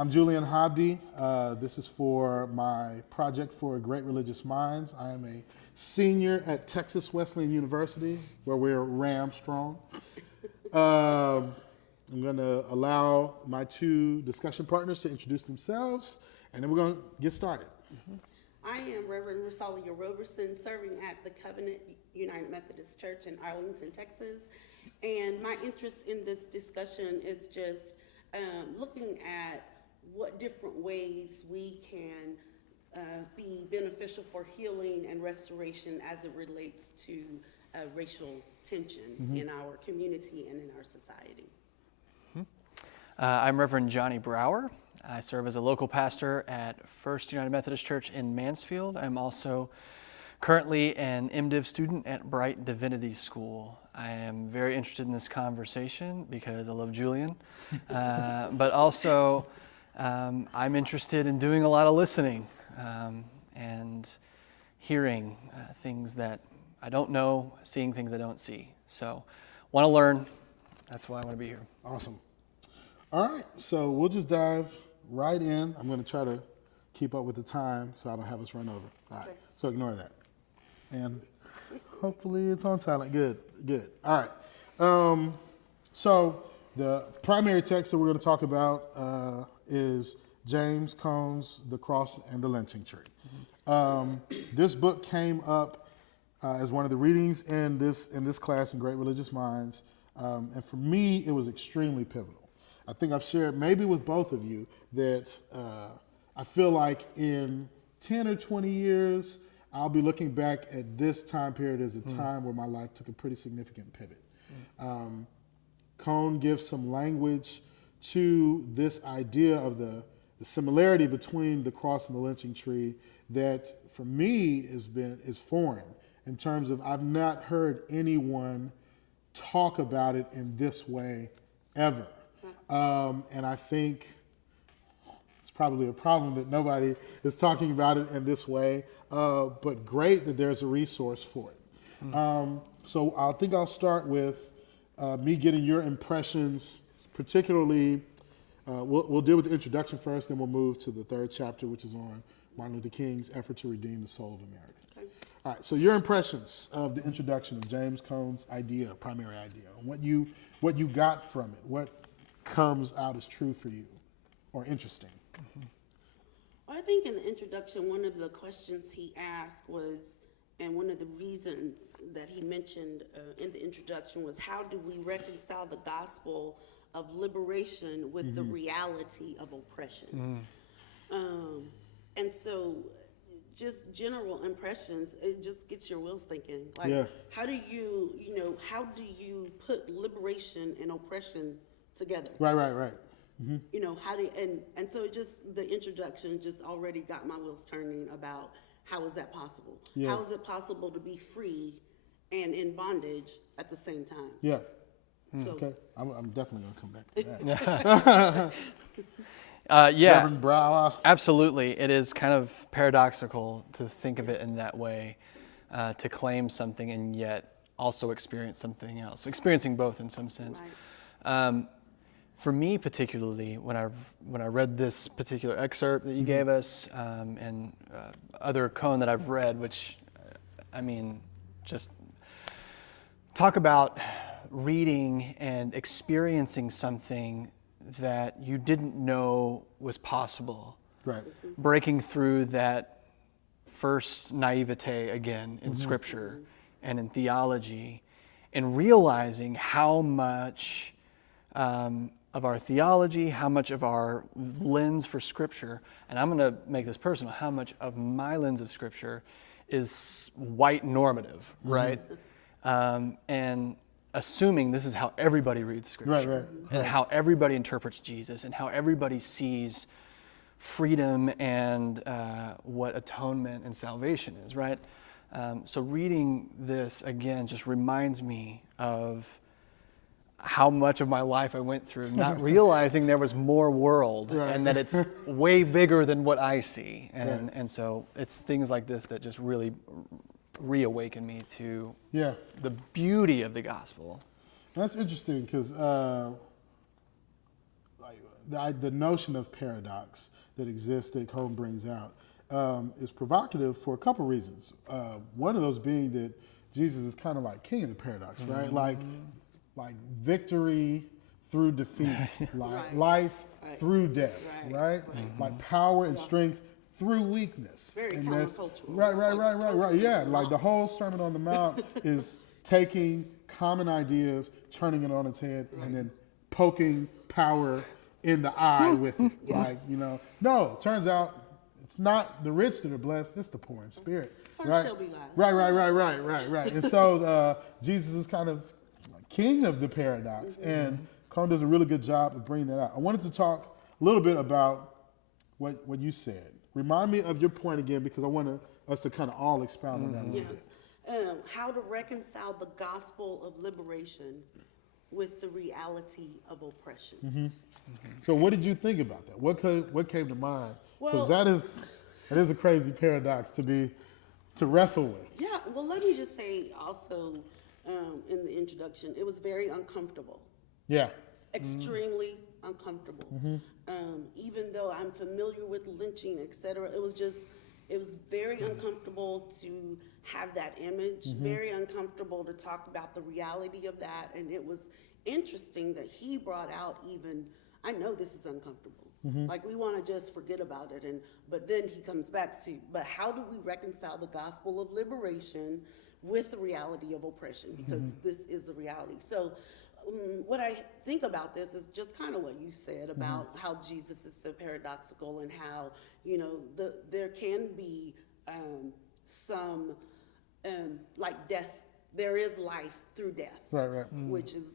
I'm Julian Hobdy. This is for my project for Great Religious Minds. I am a senior at Texas Wesleyan University, where we're Ram strong. I'm going to allow my two discussion partners to introduce themselves, and then we're going to get started. I am Reverend Rezolia Roberson, serving at the Covenant United Methodist Church in Arlington, Texas. And my interest in this discussion is just looking at what different ways we can be beneficial for healing and restoration as it relates to racial tension in our community and in our society. I'm Reverend Johnny Brower. I serve as a local pastor at First United Methodist Church in Mansfield. I'm also currently an MDiv student at Bright Divinity School. I am very interested in this conversation because I love Julian, but also I'm interested in doing a lot of listening and hearing things that I don't know, seeing things I don't see. So, want to learn. That's why I want to be here. Awesome. All right, so we'll just dive right in. I'm going to try to keep up with the time so I don't have us run over. All right, so ignore that. And hopefully it's on silent. Good. All right. So the primary text that we're going to talk about is James Cone's The Cross and the Lynching Tree. This book came up as one of the readings in this class in Great Religious Minds, and for me, it was extremely pivotal. I think I've shared maybe with both of you that I feel like in 10 or 20 years, I'll be looking back at this time period as a time where my life took a pretty significant pivot. Cone gives some language to this idea of the similarity between the cross and the lynching tree that for me is foreign in terms of I've not heard anyone talk about it in this way ever. And I think it's probably a problem that nobody is talking about it in this way, but great that there's a resource for it. So I think I'll start with me getting your impressions, particularly, we'll deal with the introduction first, then we'll move to the third chapter, which is on Martin Luther King's effort to redeem the soul of America. Okay. All right, so your impressions of the introduction of James Cone's primary idea, and what you got from it, what comes out as true for you or interesting? Well, I think in the introduction, one of the questions he asked was, and one of the reasons that he mentioned in the introduction was, how do we reconcile the gospel of liberation with the reality of oppression? And so just general impressions, it just gets your wheels thinking. Like, how do you put liberation and oppression together? Right. You know, how do and so just the introduction just already got my wheels turning about how is that possible? Yeah. How is it possible to be free and in bondage at the same time? Yeah. So, okay. I'm definitely going to come back to that. Yeah. Reverend Brower. Absolutely. It is kind of paradoxical to think of it in that way, to claim something and yet also experience something else. Experiencing both in some sense. Right. For me particularly, when I read this particular excerpt that you gave us, and other Cone that I've read, which, I mean, just talk about reading and experiencing something that you didn't know was possible. Right. Breaking through that first naivete again in Scripture and in theology, and realizing how much of our theology, how much of our lens for Scripture, and I'm going to make this personal, how much of my lens of Scripture is white normative, right? And assuming this is how everybody reads Scripture, and how everybody interprets Jesus, and how everybody sees freedom and what atonement and salvation is, right? So reading this again just reminds me of how much of my life I went through, not realizing there was more world, and that it's way bigger than what I see. And so it's things like this that just really reawaken me to the beauty of the gospel. That's interesting because the notion of paradox that exists that Cone brings out is provocative for a couple reasons. One of those being that Jesus is kind of like king of the paradox, right? Like victory through defeat, like life through death, right? Like power and strength through weakness. Very and countercultural. Right. Yeah, like the whole Sermon on the Mount is taking common ideas, turning it on its head, and then poking power in the eye with it. Like, no, turns out it's not the rich that are blessed, it's the poor in spirit. First shall be last. Right. And so Jesus is kind of like king of the paradox, and Cone does a really good job of bringing that out. I wanted to talk a little bit about what you said. Remind me of your point again, because I want us to kind of all expound on that a little bit. How to reconcile the gospel of liberation with the reality of oppression. So what did you think about that? What came to mind? Because Well- that is a crazy paradox to wrestle with. Yeah, well, let me just say also in the introduction, it was very uncomfortable. Yeah. Extremely uncomfortable. Even though I'm familiar with lynching, et cetera, it was very uncomfortable to have that image, very uncomfortable to talk about the reality of that. And it was interesting that he brought out I know this is uncomfortable. Like we want to just forget about it. But then he comes back to, but how do we reconcile the gospel of liberation with the reality of oppression? Because this is a reality. So what I think about this is just kind of what you said about how Jesus is so paradoxical and how, there can be some, like death, there is life through death. Right. Which is,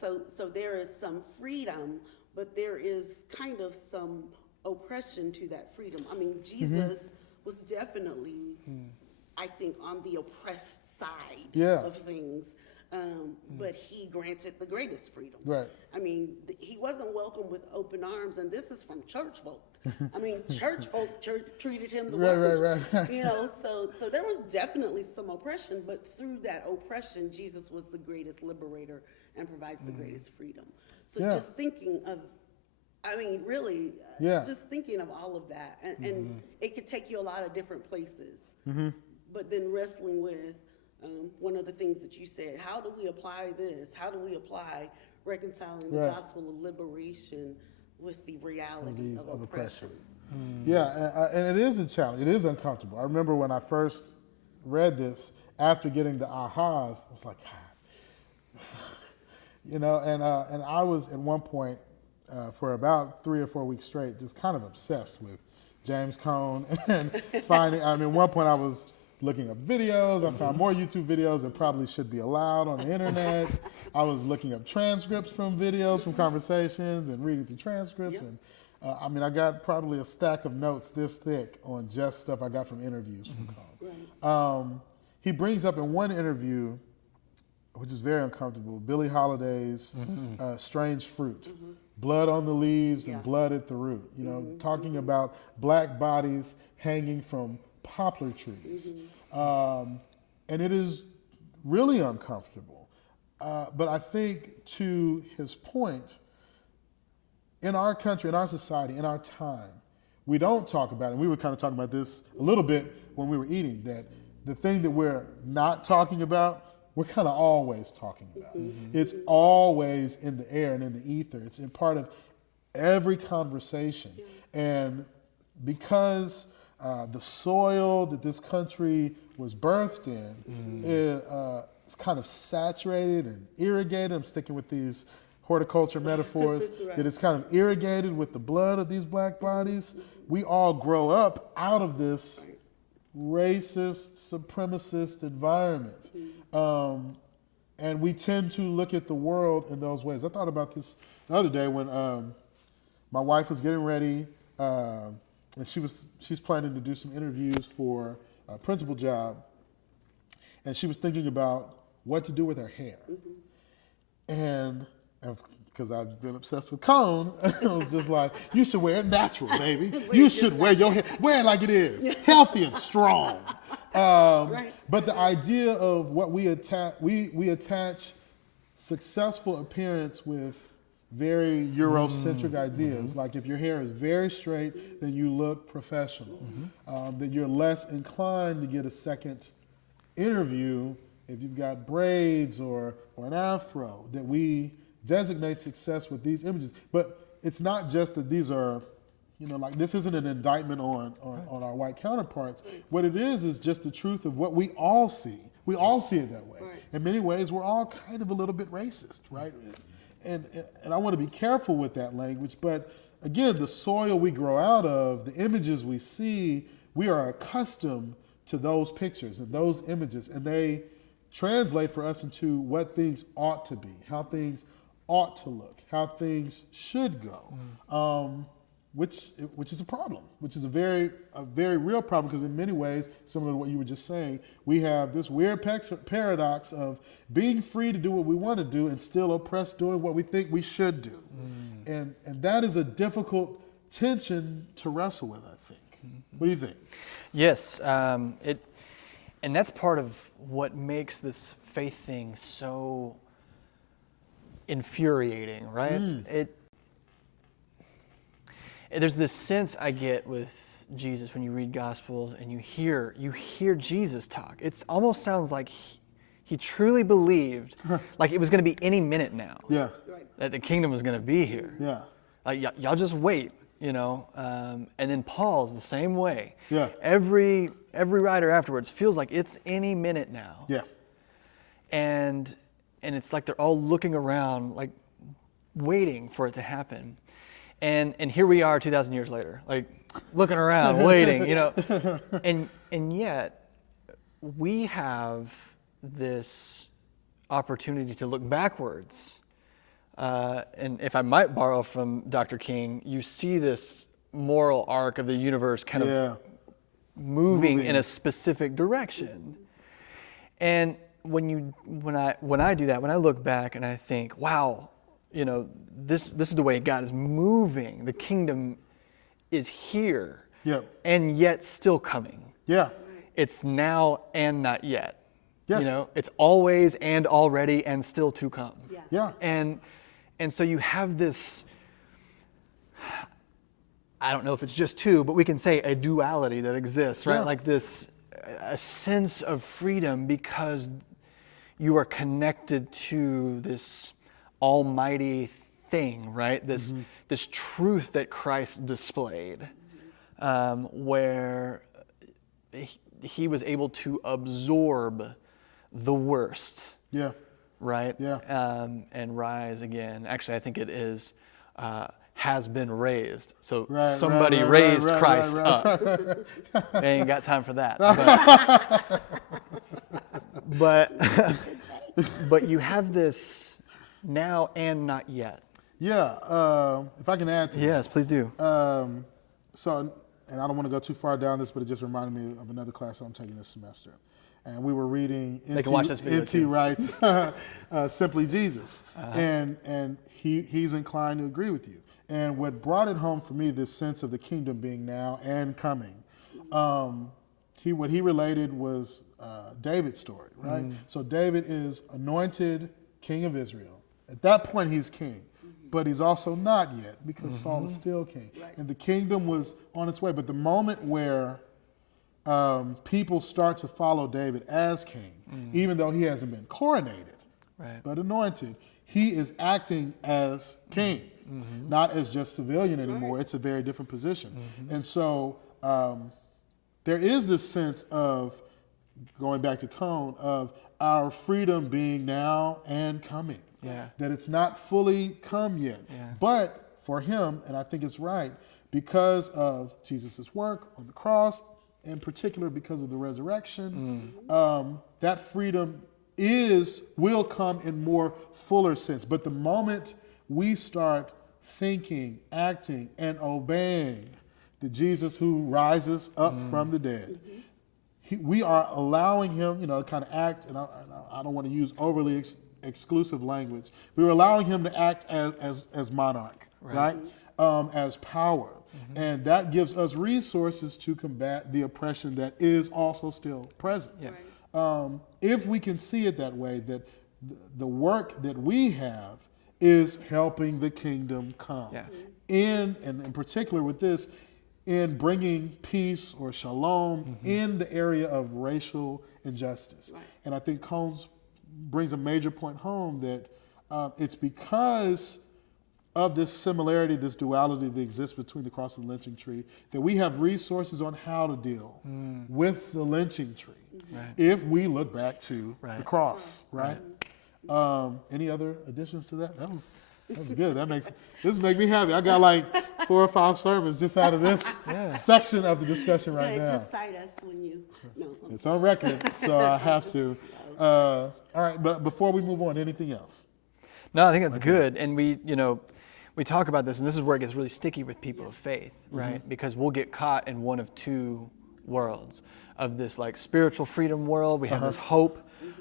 so there is some freedom, but there is kind of some oppression to that freedom. I mean, Jesus was definitely, I think, on the oppressed side of things. But he granted the greatest freedom. Right. I mean, he wasn't welcomed with open arms, and this is from church folk. I mean, church folk treated him the worst. Right. So there was definitely some oppression, but through that oppression, Jesus was the greatest liberator and provides the greatest freedom. So just thinking of, really, just thinking of all of that, and it could take you a lot of different places. But then wrestling with one of the things that you said, how do we apply this? How do we apply reconciling the gospel of liberation with the reality of oppression? Yeah, and it is a challenge. It is uncomfortable. I remember when I first read this, after getting the ahas, I was like, and I was at one point for about 3 or 4 weeks straight, just kind of obsessed with James Cone and finding. At one point I was looking up videos. I found more YouTube videos that probably should be allowed on the internet. I was looking up transcripts from videos, from conversations, and reading through transcripts. And I got probably a stack of notes this thick on just stuff I got from interviews from Cone. He brings up in one interview, which is very uncomfortable, Billie Holiday's Strange Fruit. Blood on the leaves and blood at the root. Talking about black bodies hanging from poplar trees. And it is really uncomfortable. But I think to his point, in our country, in our society, in our time, we don't talk about it. And we were kind of talking about this a little bit when we were eating, that the thing that we're not talking about, we're kind of always talking about. It's always in the air and in the ether. It's in part of every conversation. And because the soil that this country was birthed in is kind of saturated and irrigated. I'm sticking with these horticulture metaphors, that it's kind of irrigated with the blood of these black bodies. We all grow up out of this racist, supremacist environment. And we tend to look at the world in those ways. I thought about this the other day when my wife was getting ready, and she's planning to do some interviews for a principal job, and she was thinking about what to do with her hair. And because I've been obsessed with Cone, I was just like, you should wear it natural, baby. You should wear your hair, wear it like it is, healthy and strong. But the idea of what we attach successful appearance with very Eurocentric ideas. Like if your hair is very straight, then you look professional. That you're less inclined to get a second interview if you've got braids or an afro. That we designate success with these images. But it's not just that these are, like this isn't an indictment on our white counterparts. What it is just the truth of what we all see. We all see it that way. Right. In many ways, we're all kind of a little bit racist, right? And I want to be careful with that language, but again, the soil we grow out of, the images we see, we are accustomed to those pictures and those images, and they translate for us into what things ought to be, how things ought to look, how things should go, which is a problem, which is a very real problem, because in many ways, similar to what you were just saying, we have this weird paradox of being free to do what we want to do and still oppressed doing what we think we should do. And that is a difficult tension to wrestle with, I think. What do you think? Yes, and that's part of what makes this faith thing so infuriating, right? There's this sense I get with Jesus when you read Gospels and you hear Jesus talk. It almost sounds like he truly believed, like it was going to be any minute now. Yeah. That the kingdom was going to be here. Yeah. Like y'all just wait, And then Paul's the same way. Yeah. Every writer afterwards feels like it's any minute now. Yeah. And it's like they're all looking around, like waiting for it to happen. And here we are 2,000 years later, like looking around, waiting, and yet we have this opportunity to look backwards. And if I might borrow from Dr. King, you see this moral arc of the universe kind of moving in a specific direction. And when I do that, when I look back and I think, wow, this is the way God is moving. The kingdom is here, and yet still coming. Yeah. It's now and not yet. Yes. It's always and already and still to come. Yeah. And so you have this, I don't know if it's just two, but we can say a duality that exists, right? Yeah. Like this, a sense of freedom because you are connected to this almighty thing, right? This truth that Christ displayed, where he was able to absorb the worst. Yeah. Right? Yeah. And rise again. Actually, I think it is has been raised. So Right, somebody right, raised right, Christ right. up. They ain't got time for that. But you have this now and not yet. Yeah. If I can add to that. Yes, please do. So, and I don't want to go too far down this, but it just reminded me of another class I'm taking this semester. And we were reading They can watch this video N.T. too. Wright's Simply Jesus. And he's inclined to agree with you. And what brought it home for me, this sense of the kingdom being now and coming, what he related was David's story, right? So David is anointed king of Israel. At that point, he's king. But he's also not yet because Saul is still king. Right. And the kingdom was on its way. But the moment where people start to follow David as king, even though he hasn't been coronated, but anointed, he is acting as king, not as just civilian anymore. Right. It's a very different position. And so there is this sense of, going back to Cone, of our freedom being now and coming. Yeah. That it's not fully come yet. Yeah. But for him, and I think it's right, because of Jesus' work on the cross, in particular because of the resurrection, that freedom will come in more fuller sense. But the moment we start thinking, acting, and obeying the Jesus who rises up from the dead, we are allowing him, to kind of act, and I don't want to use overly exclusive language. We were allowing him to act as monarch, right? As power. And that gives us resources to combat the oppression that is also still present. Yeah. If we can see it that way, that the work that we have is helping the kingdom come. Yeah. And in particular with this, in bringing peace or shalom in the area of racial injustice. Right. And I think Combs brings a major point home that it's because of this similarity, this duality that exists between the cross and the lynching tree, that we have resources on how to deal with the lynching tree. Right. If we look back to the Right. cross, right? Any other additions to that? That was good. This make me happy. I got like 4 or 5 sermons just out of this section of the discussion right now. Just cite us when you, no. It's on record, so I have to. All right, but before we move on, anything else? No, I think that's good. And we talk about this, and this is where it gets really sticky with people of faith, right? Because we'll get caught in one of two worlds of this like spiritual freedom world. We have this hope,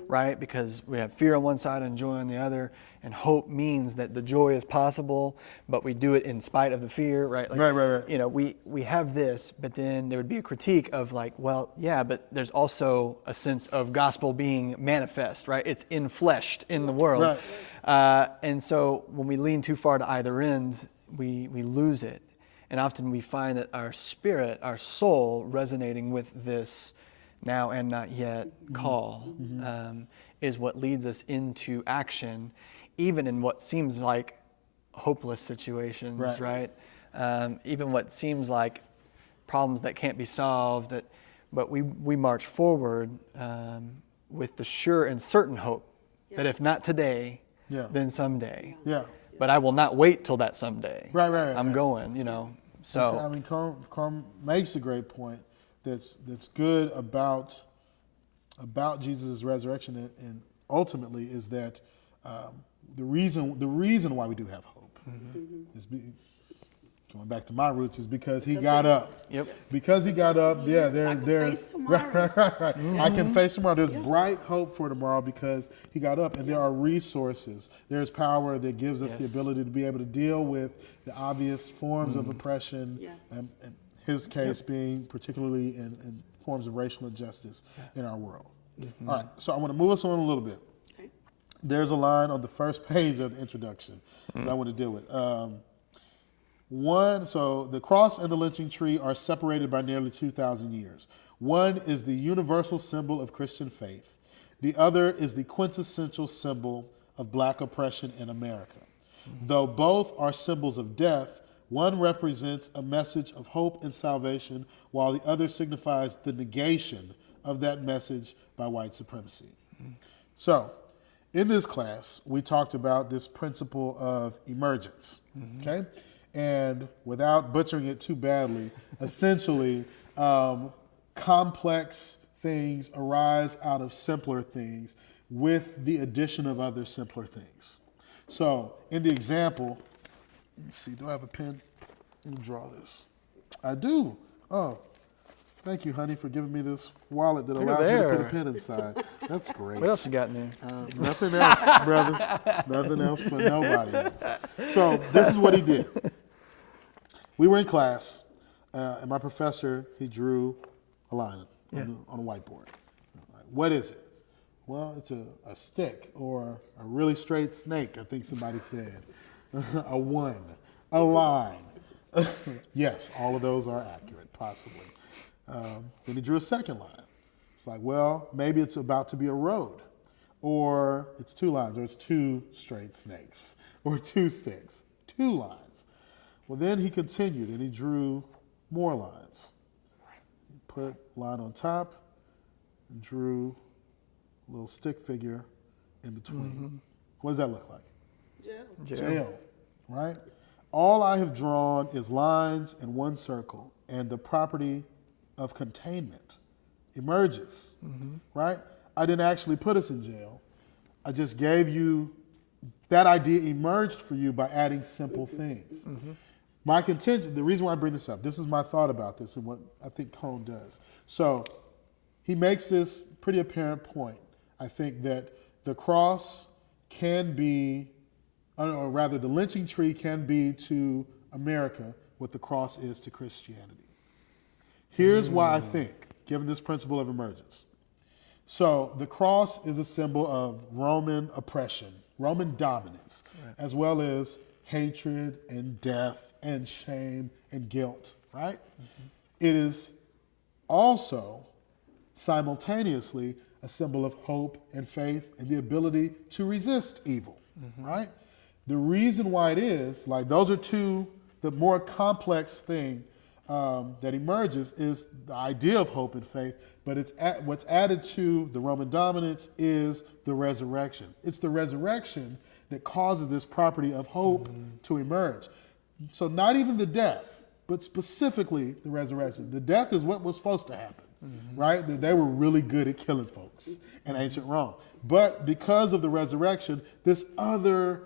right? Because we have fear on one side and joy on the other. And hope means that the joy is possible, but we do it in spite of the fear, right? Like, Right. You know, we have this, but then there would be a critique of like, well, yeah, but there's also a sense of gospel being manifest, right? It's infleshed in the world. Right. And so when we lean too far to either end, we lose it. And often we find that our spirit, our soul, resonating with this now and not yet call is what leads us into action, even in what seems like hopeless situations, right? Even what seems like problems that can't be solved, but we march forward with the sure and certain hope that if not today, then someday. Yeah. But I will not wait till that someday. Right. I'm going, So I mean, Colm makes a great point. That's good about Jesus' resurrection, and ultimately is that the reason why we do have hope is going back to my roots is because he got up. Yep. Because he got up, there's right. I can face tomorrow. There's bright hope for tomorrow because he got up, and there are resources. There's power that gives us the ability to be able to deal with the obvious forms of oppression, and his case being particularly in forms of racial injustice in our world. All right, so I want to move us on a little bit. Okay. There's a line on the first page of the introduction that I want to deal with. So the cross and the lynching tree are separated by nearly 2,000 years. One is the universal symbol of Christian faith. The other is the quintessential symbol of black oppression in America. Though both are symbols of death, one represents a message of hope and salvation, while the other signifies the negation of that message by white supremacy. So, in this class, we talked about this principle of emergence, okay? And without butchering it too badly, essentially, complex things arise out of simpler things with the addition of other simpler things. So, in the example, let's see, do I have a pen? Let me draw this. I do. Oh, thank you, honey, for giving me this wallet that allows me to put a pen inside. That's great. what else you got in there? Nothing else, brother. Nothing else for nobody else. So this is what he did. We were in class, and my professor, he drew a line on a whiteboard. What is it? Well, it's a stick or a really straight snake, I think somebody said. A one, a line. Yes, all of those are accurate, possibly. Then he drew a second line. It's like, well, maybe it's about to be a road, or it's 2 lines, or it's 2 straight snakes, or 2 sticks, 2 lines. Well, then he continued and he drew more lines. He put line on top and drew a little stick figure in between. What does that look like? Jail, right? All I have drawn is lines in one circle, and the property of containment emerges, right? I didn't actually put us in jail. I just gave you, that idea emerged for you by adding simple things. My contention, the reason why I bring this up, this is my thought about this and what I think Cone does. So he makes this pretty apparent point, I think, that the cross can be, or rather the lynching tree can be to America what the cross is to Christianity. Here's why I think, given this principle of emergence. So the cross is a symbol of Roman oppression Roman dominance, as well as hatred and death and shame and guilt, right? It is also simultaneously a symbol of hope and faith and the ability to resist evil, right? The reason why it is, like those are two, the more complex thing that emerges is the idea of hope and faith, but what's added to the Roman dominance is the resurrection. It's the resurrection that causes this property of hope to emerge. So not even the death, but specifically the resurrection. The death is what was supposed to happen, right? They were really good at killing folks in ancient Rome. But because of the resurrection, this other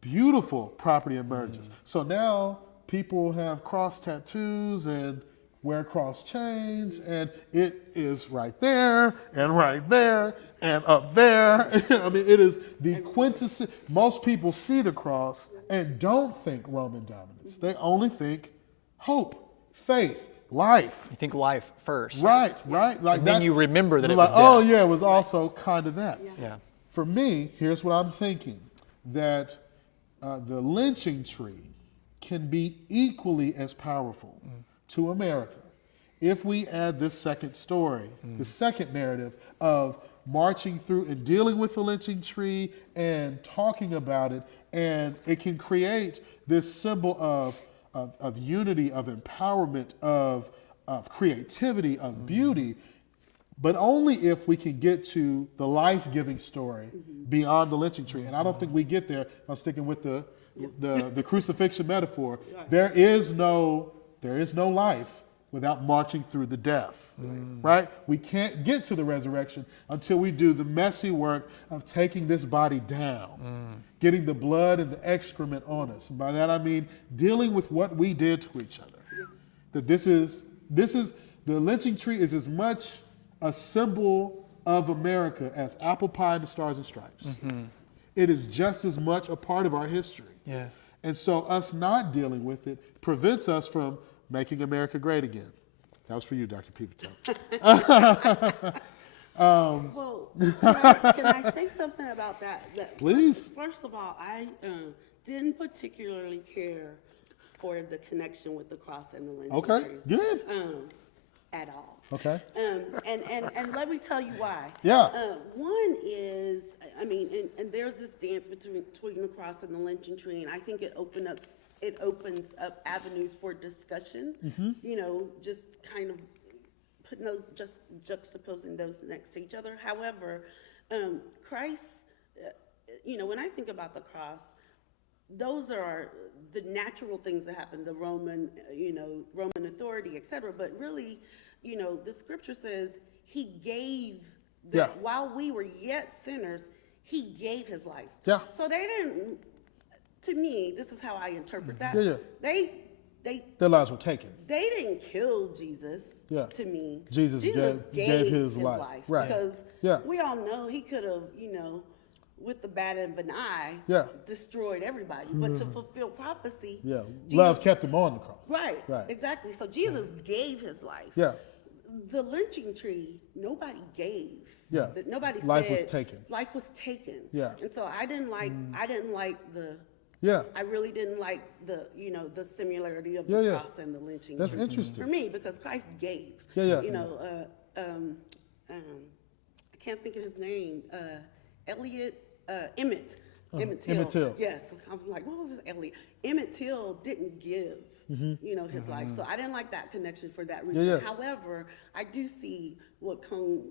beautiful property emerges. So now people have cross tattoos and wear cross chains, and it is right there and right there and up there. I mean, it is the quintessence. Most people see the cross and don't think Roman dominance. They only think hope, faith, life. You think life first. Right. Like And then you remember that it was like, death. oh yeah, it was also kind of that. Yeah. For me, here's what I'm thinking, that the lynching tree can be equally as powerful to America if we add this second story, the second narrative of marching through and dealing with the lynching tree and talking about it, and it can create this symbol of unity, of empowerment, of creativity, of beauty, but only if we can get to the life-giving story beyond the lynching tree. And I don't think we get there. I'm sticking with the crucifixion metaphor. There is no life without marching through the death, right? We can't get to the resurrection until we do the messy work of taking this body down, getting the blood and the excrement on us. And by that I mean dealing with what we did to each other. That this is the lynching tree is as much a symbol of America as apple pie and the stars and stripes. It is just as much a part of our history. Yeah. And so us not dealing with it prevents us from making America great again. That was for you, Dr. Pivotto. Well, can I say something about that? Please. First of all, I didn't particularly care for the connection with the cross and the lynching Okay, tree. good. At all. Okay. And let me tell you why. Yeah. One is, I mean, and there's this dance between the cross and the lynching tree, and I think it opens up avenues for discussion. You know, just kind of putting those, just juxtaposing those next to each other. However, Christ, you know, when I think about the cross, those are the natural things that happen, the Roman, Roman authority, et cetera. But really, you know, the scripture says he gave, while we were yet sinners, he gave his life. Yeah. So they didn't, to me, this is how I interpret that. Their lives were taken. They didn't kill Jesus. Yeah. To me, Jesus gave his life. Right. Because we all know he could have, with the bat of an eye, destroyed everybody. But to fulfill prophecy, love kept him on the cross. Right. Exactly. So Jesus gave his life. Yeah. The lynching tree, nobody gave. Yeah. Nobody said life was taken. Life was taken. Yeah. And so I didn't like the. Yeah. I really didn't like the similarity of the cross and the lynching. That's tree. interesting. For me, because Christ gave. Yeah. I can't think of his name. Emmett. Emmett Till. Emmett Till. Yes. I'm like, what was this Elliot? Emmett Till didn't give, his life. So I didn't like that connection for that reason. However, I do see what Cone,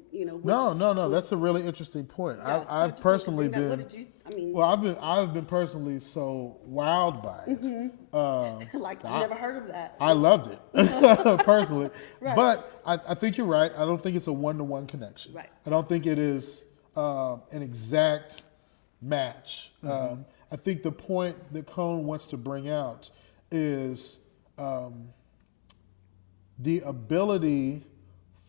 No. That's a really interesting point. I've personally been. What did you? I mean. Well, I've been personally so wowed by it. Like I never heard of that. I loved it personally, Right. but I think you're right. I don't think it's a one-to-one connection. Right. I don't think it is an exact match. I think the point that Cone wants to bring out is the ability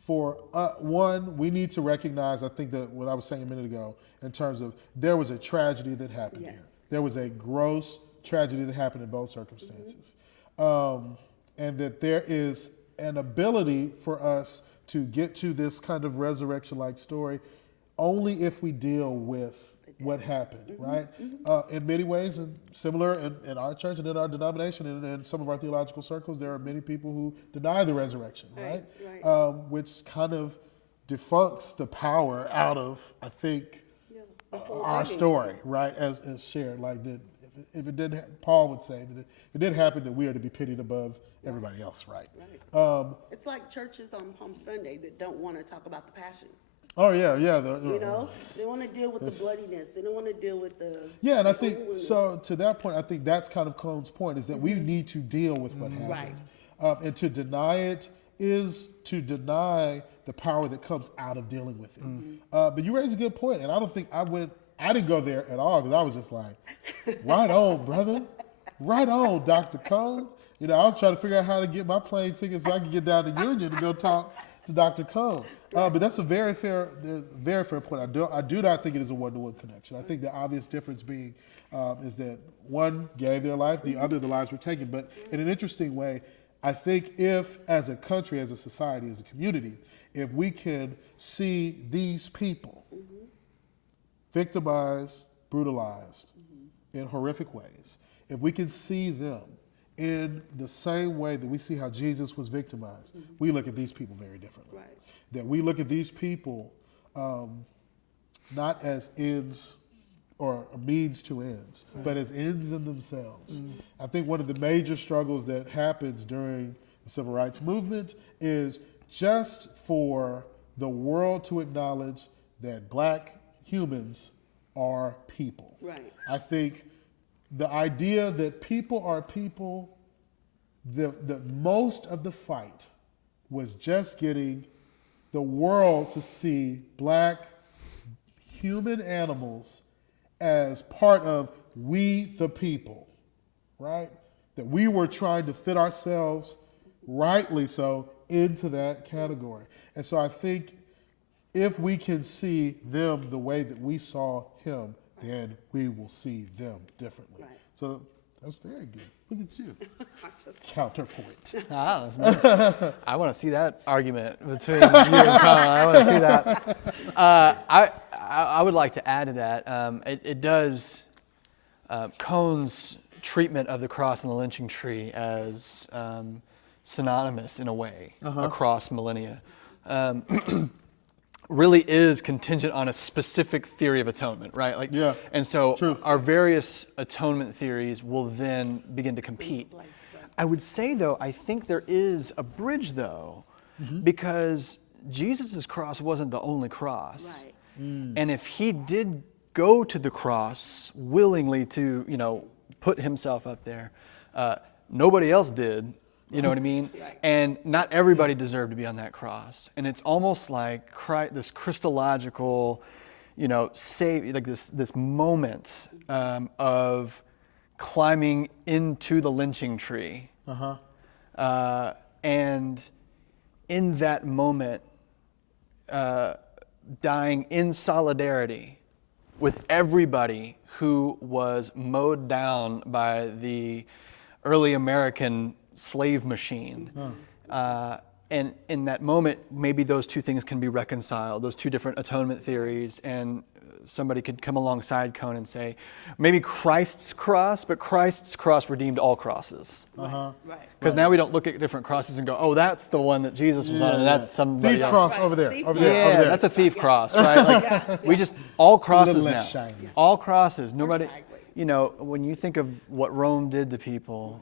for one, we need to recognize, I think that what I was saying a minute ago, in terms of there was a tragedy that happened here. There was a gross tragedy that happened in both circumstances. And that there is an ability for us to get to this kind of resurrection-like story only if we deal with what happened, right? In many ways, and similar in our church and in our denomination and in some of our theological circles, there are many people who deny the resurrection, right? Which kind of defunks the power out of, I think, our story, right? As shared, like that. If it didn't, Paul would say that if it didn't happen, that we are to be pitied above everybody else, right? It's like churches on Palm Sunday that don't want to talk about the passion. Oh yeah. You know, they want to deal with the bloodiness. They don't want to deal with the. Yeah, and I think so. To that point, I think that's kind of Cone's point: is that we need to deal with what happened, and to deny it is to deny the power that comes out of dealing with it. But you raise a good point, and I don't think I didn't go there at all because I was just like, right on, brother, right on, Dr. Cone. You know, I was trying to figure out how to get my plane ticket so I could get down to Union and go talk to Dr. Cone. But that's a very fair point. I do not think it is a one-to-one connection. I think the obvious difference being is that one gave their life, the other, the lives were taken. But in an interesting way, I think if, as a country, as a society, as a community, if we can see these people victimized, brutalized in horrific ways, if we can see them in the same way that we see how Jesus was victimized, we look at these people very differently. Right. That we look at these people not as ends or means to ends, but as ends in themselves. I think one of the major struggles that happens during the civil rights movement is just for the world to acknowledge that black humans are people. Right. I think the idea that people are people, the most of the fight was just getting the world to see black human animals as part of we the people, right? That we were trying to fit ourselves, rightly so, into that category. And so I think if we can see them the way that we saw him, then we will see them differently. Right. So that's very good. Look at you. Counterpoint. Ah, that's nice. I want to see that argument between you and Colin. I want to see that. I would like to add to that. It does Cone's treatment of the cross and the lynching tree as synonymous in a way across millennia. Really is contingent on a specific theory of atonement, right? Like, yeah. And so True. our various atonement theories will then begin to compete. I would say, though, I think there is a bridge, though, because Jesus' cross wasn't the only cross. Right. And if he did go to the cross willingly to, put himself up there, nobody else did. You know what I mean? Right. And not everybody deserved to be on that cross. And it's almost like this Christological, this moment of climbing into the lynching tree. And in that moment, dying in solidarity with everybody who was mowed down by the early American slave machine. And in that moment, maybe those two things can be reconciled, those two different atonement theories, and somebody could come alongside Cone and say, maybe Christ's cross, but Christ's cross redeemed all crosses. Right. Because now we don't look at different crosses and go, oh, that's the one that Jesus was on, and that's somebody Thief else. cross over there, over there, Yeah, over there. that's a thief cross, right? Like, we just, all crosses now. less shiny. All crosses. Nobody, Exactly. when you think of what Rome did to people,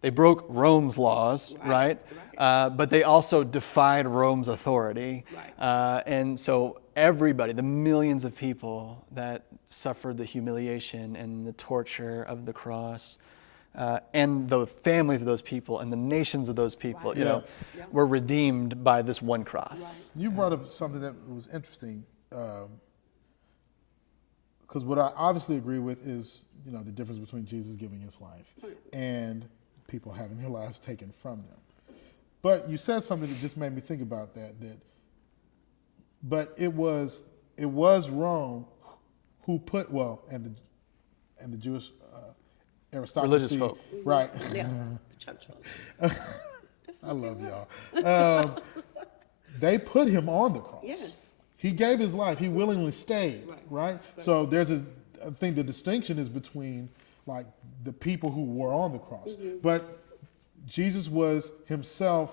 they broke Rome's laws, right? But they also defied Rome's authority. Right. And so everybody, the millions of people that suffered the humiliation and the torture of the cross, and the families of those people and the nations of those people, were redeemed by this one cross. You brought up something that was interesting, because what I obviously agree with is, the difference between Jesus giving his life and people having their lives taken from them. But you said something that just made me think about that. But it was Rome who put and the Jewish aristocracy, Religious folk, right? Yeah. The church folk. I love y'all. They put him on the cross. Yes. He gave his life. He willingly stayed, right? So there's I think the distinction is between like the people who were on the cross. But Jesus was himself,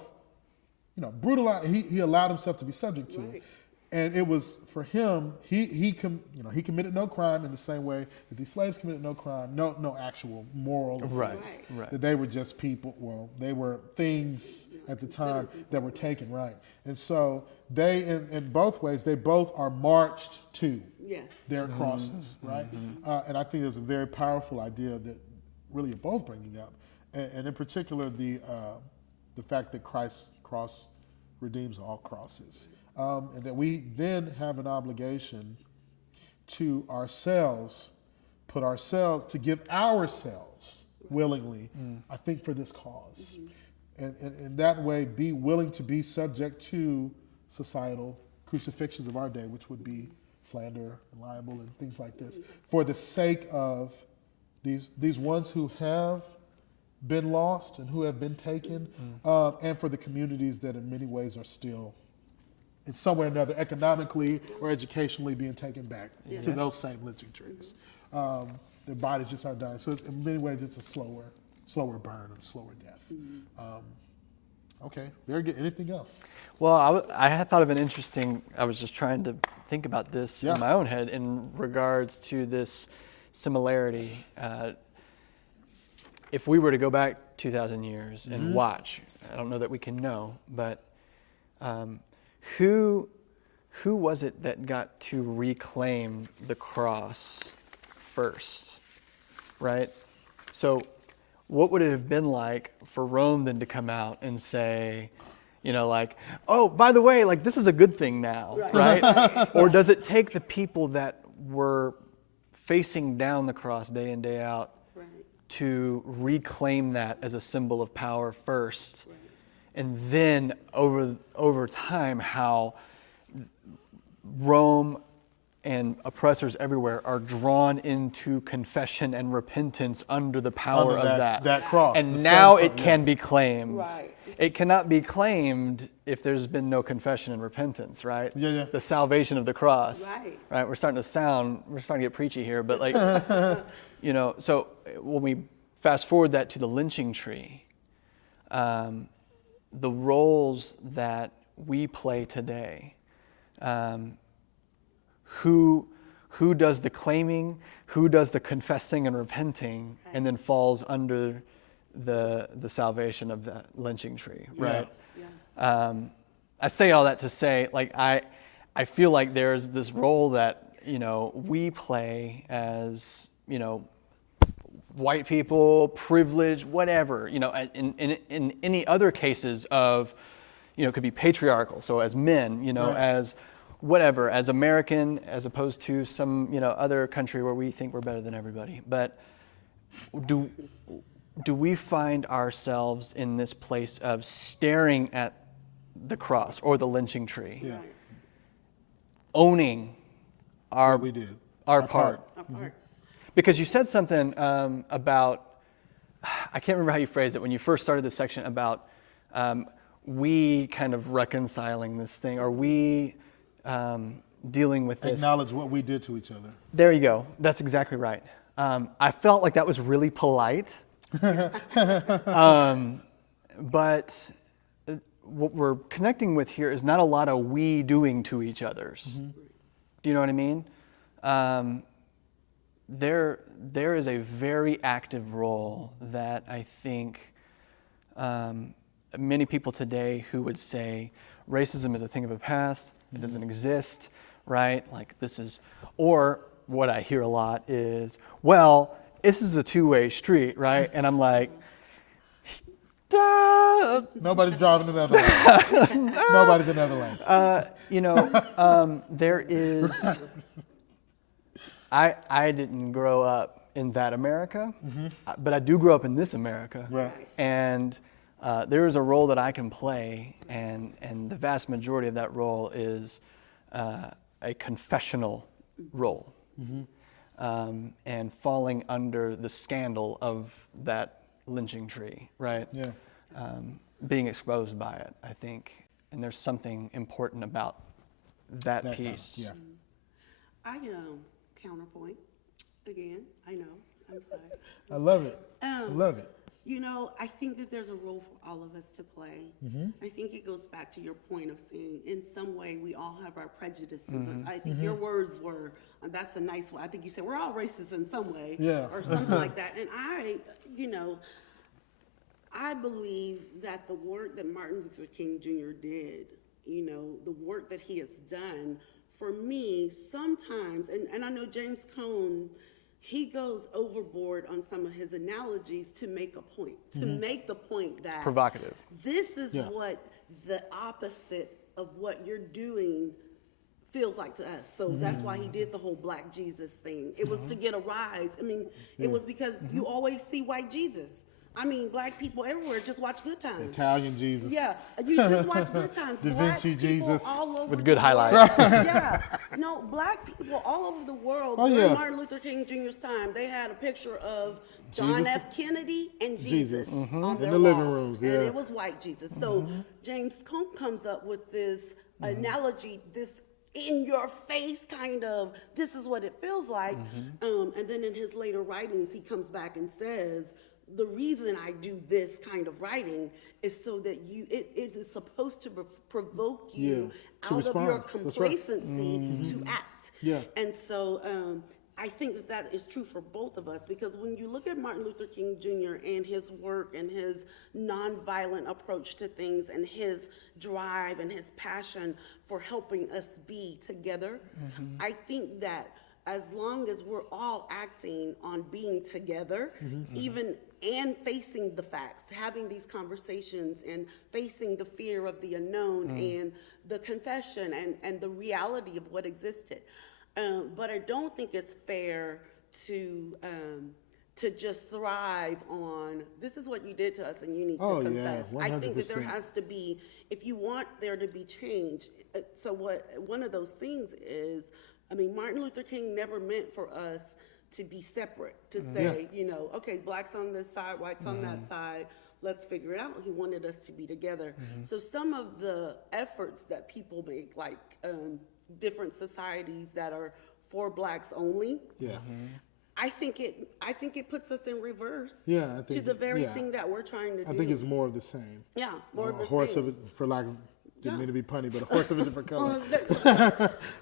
brutalized. He allowed himself to be subject to it. And it was for him, he committed no crime in the same way that these slaves committed no crime, no actual moral offense. Right. That they were just people, they were things at the time that were taken, right? And so they, in both ways, they both are marched to their crosses, right? And I think there's a very powerful idea that really you're both bringing up. And in particular, the fact that Christ's cross redeems all crosses. And that we then have an obligation to ourselves, to give ourselves willingly, I think, for this cause. And in that way, be willing to be subject to societal crucifixions of our day, which would be slander and libel and things like this, for the sake of these ones who have been lost and who have been taken, and for the communities that in many ways are still in some way or another, economically or educationally being taken back to those same lynching trees. Their bodies just aren't dying. So in many ways, it's a slower burn and slower death. Okay, very good. Anything else? Well, I had thought of an interesting, I was just trying to think about this in my own head in regards to this similarity. If we were to go back 2,000 years and watch, I don't know that we can know, but who was it that got to reclaim the cross first, right? So what would it have been like for Rome then to come out and say, oh, by the way, like this is a good thing now, right? Or does it take the people that were facing down the cross day in, day out to reclaim that as a symbol of power first? And then over time, how Rome and oppressors everywhere are drawn into confession and repentance under the power of that cross. And now it can be claimed. It cannot be claimed if there's been no confession and repentance, right? The salvation of the cross. Right? We're starting to get preachy here, but like, so when we fast forward that to the lynching tree, the roles that we play today, who does the claiming, who does the confessing and repenting, and then falls under the salvation of the lynching tree, right? I say all that to say, like, I feel like there's this role that we play as white people, privilege, whatever, in any other cases of, it could be patriarchal. So as men, as whatever, as American, as opposed to some, other country where we think we're better than everybody. But do we find ourselves in this place of staring at the cross or the lynching tree, owning our part? Because you said something about, I can't remember how you phrased it when you first started this section about we kind of reconciling this thing, or we dealing with this. Acknowledge what we did to each other. There you go. That's exactly right. I felt like that was really polite. But what we're connecting with here is not a lot of we doing to each other's. Do you know what I mean? There is a very active role that I think many people today who would say racism is a thing of the past, it doesn't exist, right? Like this is, or what I hear a lot is, well, this is a two-way street, right? And I'm like, nobody's driving in the other lane. Nobody's in the other lane. There is, I didn't grow up in that America, but I do grow up in this America. Right. And there is a role that I can play, and the vast majority of that role is a confessional role, and falling under the scandal of that lynching tree, right? Yeah. Being exposed by it, I think, and there's something important about that That piece. Yeah. I counterpoint again. I know. I'm sorry. I love it. I love it. You know, I think that there's a role for all of us to play. I think it goes back to your point of saying, in some way, we all have our prejudices. I think your words were, that's a nice one. I think you said we're all racist in some way, Yeah. or something like that. And I believe that the work that Martin Luther King Jr. did, the work that he has done, for me, sometimes, and I know James Cone, he goes overboard on some of his analogies to make a point, to make the point that Provocative. this is Yeah. what the opposite of what you're doing feels like to us. So that's why he did the whole Black Jesus thing. It was to get a rise. I mean, it was because you always see white Jesus. I mean, Black people everywhere just watch Good Times. Italian Jesus. Yeah, you just watch Good Times. Da Black Vinci people Jesus. all over With the good world. highlights. Yeah, no, Black people all over the world Oh, during yeah. Martin Luther King Jr.'s time, they had a picture of John Jesus. F. Kennedy and Jesus on In their the living wall. rooms, And yeah. it was white Jesus. So James Cone comes up with this analogy, this in your face kind of, this is what it feels like. And then in his later writings, he comes back and says, the reason I do this kind of writing is so that it is supposed to provoke you Yeah, to out of your respond. That's right. complacency to act. Yeah. And so I think that is true for both of us, because when you look at Martin Luther King Jr. and his work and his nonviolent approach to things and his drive and his passion for helping us be together, I think that as long as we're all acting on being together, even and facing the facts, having these conversations and facing the fear of the unknown and the confession and the reality of what existed. But I don't think it's fair to just thrive on, this is what you did to us and you need Oh, to yeah, confess. I think that there 100%. has to be, if you want there to be change, so one of those things is, I mean, Martin Luther King never meant for us to be separate, to say, okay, Blacks on this side, whites on that side, let's figure it out. He wanted us to be together. So some of the efforts that people make, like different societies that are for Blacks only, Yeah. I think it puts us in reverse Yeah, I to think the very yeah. thing that we're trying to do. I think it's more of the same. yeah, more of A the horse same. of it, for lack of, didn't mean to be punny, but a horse of a different color.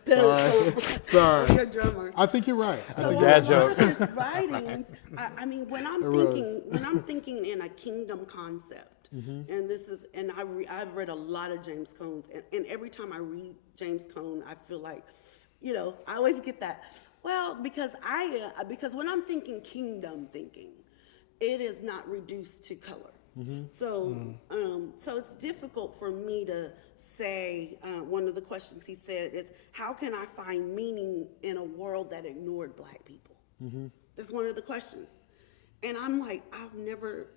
Sorry. You're a drummer. I think you're right. I So think a dad you're right. joke. one of his writings, I mean, when I'm thinking in a kingdom concept, and this is, and I've read a lot of James Cone's, and every time I read James Cone, I feel like, I always get that. Well, because when I'm thinking kingdom thinking, it is not reduced to color. So, so it's difficult for me to say, one of the questions he said is, how can I find meaning in a world that ignored Black people? That's one of the questions. And I'm like, I've never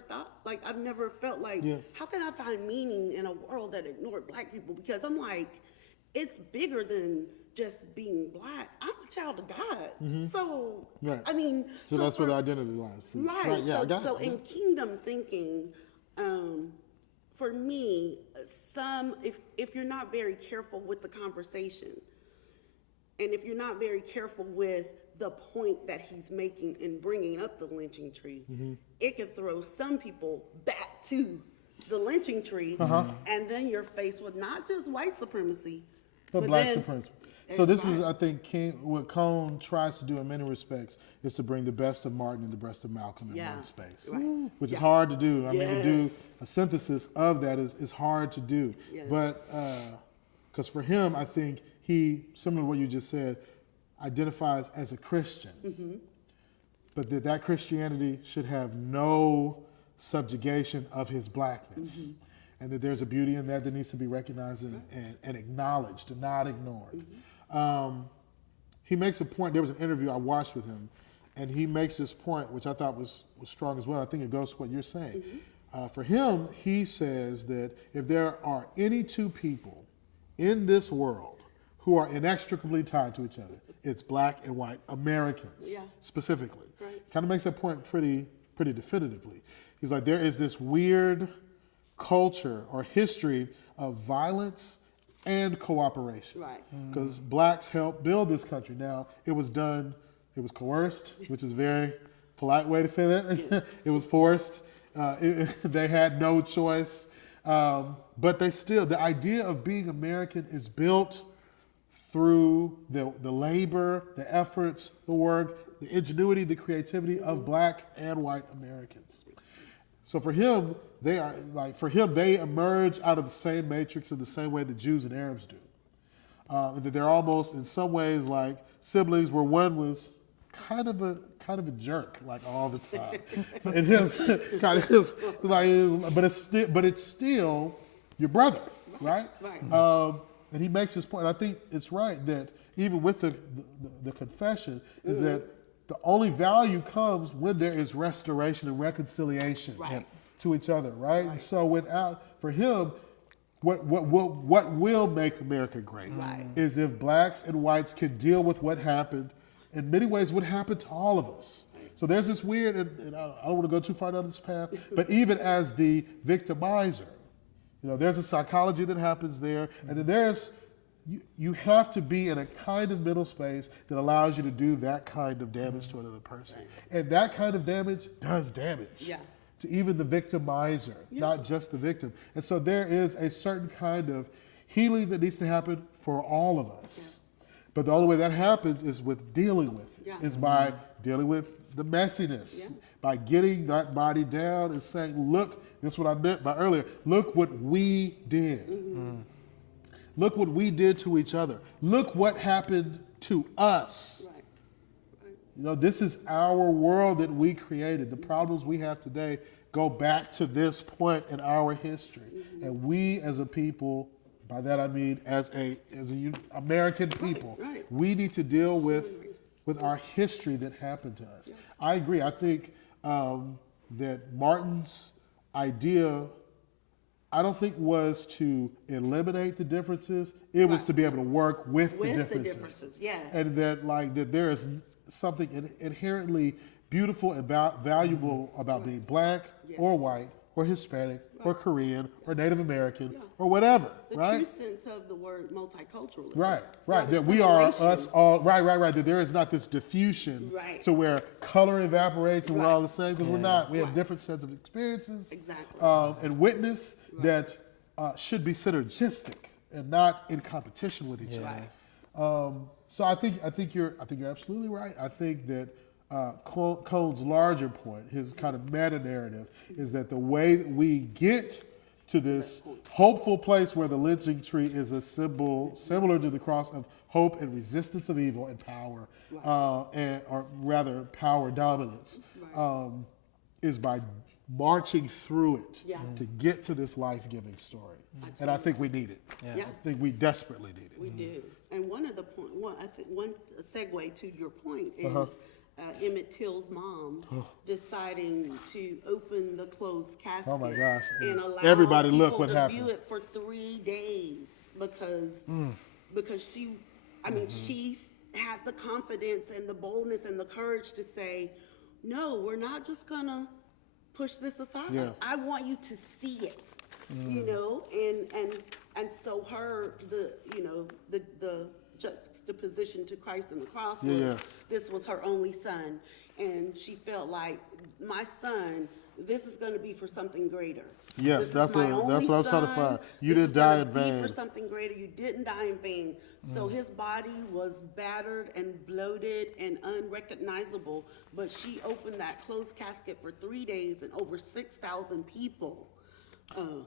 thought, like, I've never felt like, how can I find meaning in a world that ignored Black people? Because I'm like, it's bigger than just being Black. I'm a child of God. So, Right. I mean. So that's where the identity lies. For you. Right. Yeah, I got So it. in kingdom thinking, for me, if you're not very careful with the conversation, and if you're not very careful with the point that he's making in bringing up the lynching tree, it can throw some people back to the lynching tree, and then you're faced with not just white supremacy, But Black then- supremacy. So this is, Right. I think, what Cone tries to do in many respects is to bring the best of Martin and the best of Malcolm in one space, Right. which is hard to do. I mean, to do Yes. a synthesis of that is hard to do. Yes. But because for him, I think he, similar to what you just said, identifies as a Christian, but that Christianity should have no subjugation of his Blackness. And that there's a beauty in that needs to be recognized and acknowledged and not ignored. He makes a point, there was an interview I watched with him, and he makes this point, which I thought was strong as well. I think it goes to what you're saying. For him, he says that if there are any two people in this world who are inextricably tied to each other, it's Black and white Americans, specifically. Right. Kind of makes that point pretty definitively. He's like, there is this weird culture or history of violence and cooperation. Right. Because blacks helped build this country. Now, it was coerced, which is a very polite way to say that. It was forced. They had no choice. But the idea of being American is built through the labor, the efforts, the work, the ingenuity, the creativity of black and white Americans. So for him, they emerge out of the same matrix in the same way that Jews and Arabs do. That they're almost in some ways like siblings, where one was kind of a jerk like all the time. And his kind of his, like, but it's still your brother, right? Right. And he makes his point. I think it's right that even with the confession is that the only value comes when there is restoration and reconciliation to each other, right? And so for him, what will make America great is if blacks and whites can deal with what happened, in many ways what happened to all of us. So there's this weird, and I don't want to go too far down this path, but even as the victimizer, there's a psychology that happens there, and then you have to be in a kind of mental space that allows you to do that kind of damage to another person. And that kind of damage does damage to even the victimizer, not just the victim. And so there is a certain kind of healing that needs to happen for all of us. But the only way that happens is with dealing with it, is by dealing with the messiness, by getting that body down and saying, look, this is what I meant by earlier, look what we did. Look what we did to each other. Look what happened to us. This is our world that we created. The problems we have today go back to this point in our history. And we as a people, by that I mean as a American people, we need to deal with our history that happened to us. I agree. I think that Martin's idea, I don't think was to eliminate the differences. It was to be able to work with the differences. And that there is something inherently beautiful and valuable about being black or white or Hispanic or Korean or Native American or whatever, the right? true sense of the word multiculturalism. Right. That we are us all, right. That there is not this diffusion to where color evaporates and we're all the same, because we're not. We have different sets of experiences and witness that should be synergistic and not in competition with each other. So I think you're absolutely right. I think that Cone's larger point, his kind of meta-narrative, is that the way that we get to this hopeful place where the lynching tree is a symbol similar to the cross of hope and resistance of evil and power, or rather power dominance, is by marching through it to get to this life-giving story. And I think we need it. I think we desperately need it. We do. And one segue to your point is Emmett Till's mom deciding to open the closed casket. Oh my gosh! And allow everybody people look what to happened. view it for 3 days because she had the confidence and the boldness and the courage to say, no, we're not just gonna push this aside. I want you to see it. And so the juxtaposition to Christ on the cross was this was her only son, and she felt like, my son, this is going to be for something greater. Yes, that's what I was trying to find. You didn't die in vain. For something greater, you didn't die in vain. So his body was battered and bloated and unrecognizable, but she opened that closed casket for 3 days and over 6,000 people.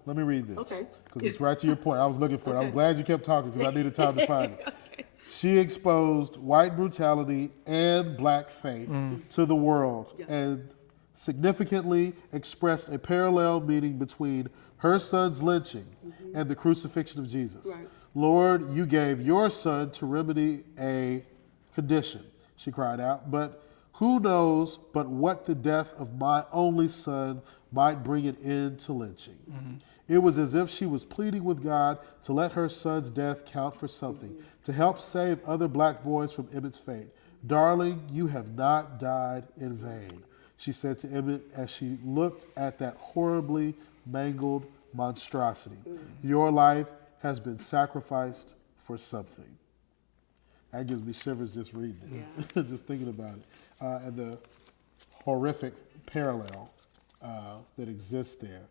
Let me read this, because it's right to your point. I was looking for it. I'm glad you kept talking because I needed time to find it. She exposed white brutality and black faith to the world and significantly expressed a parallel meaning between her son's lynching and the crucifixion of Jesus. Lord, you gave your son to remedy a condition, she cried out, but who knows but what the death of my only son might bring an end to lynching. It was as if she was pleading with God to let her son's death count for something, to help save other black boys from Emmett's fate. Darling, you have not died in vain, she said to Emmett as she looked at that horribly mangled monstrosity. Your life has been sacrificed for something. That gives me shivers just reading it, just thinking about it. And the horrific parallel that exists there,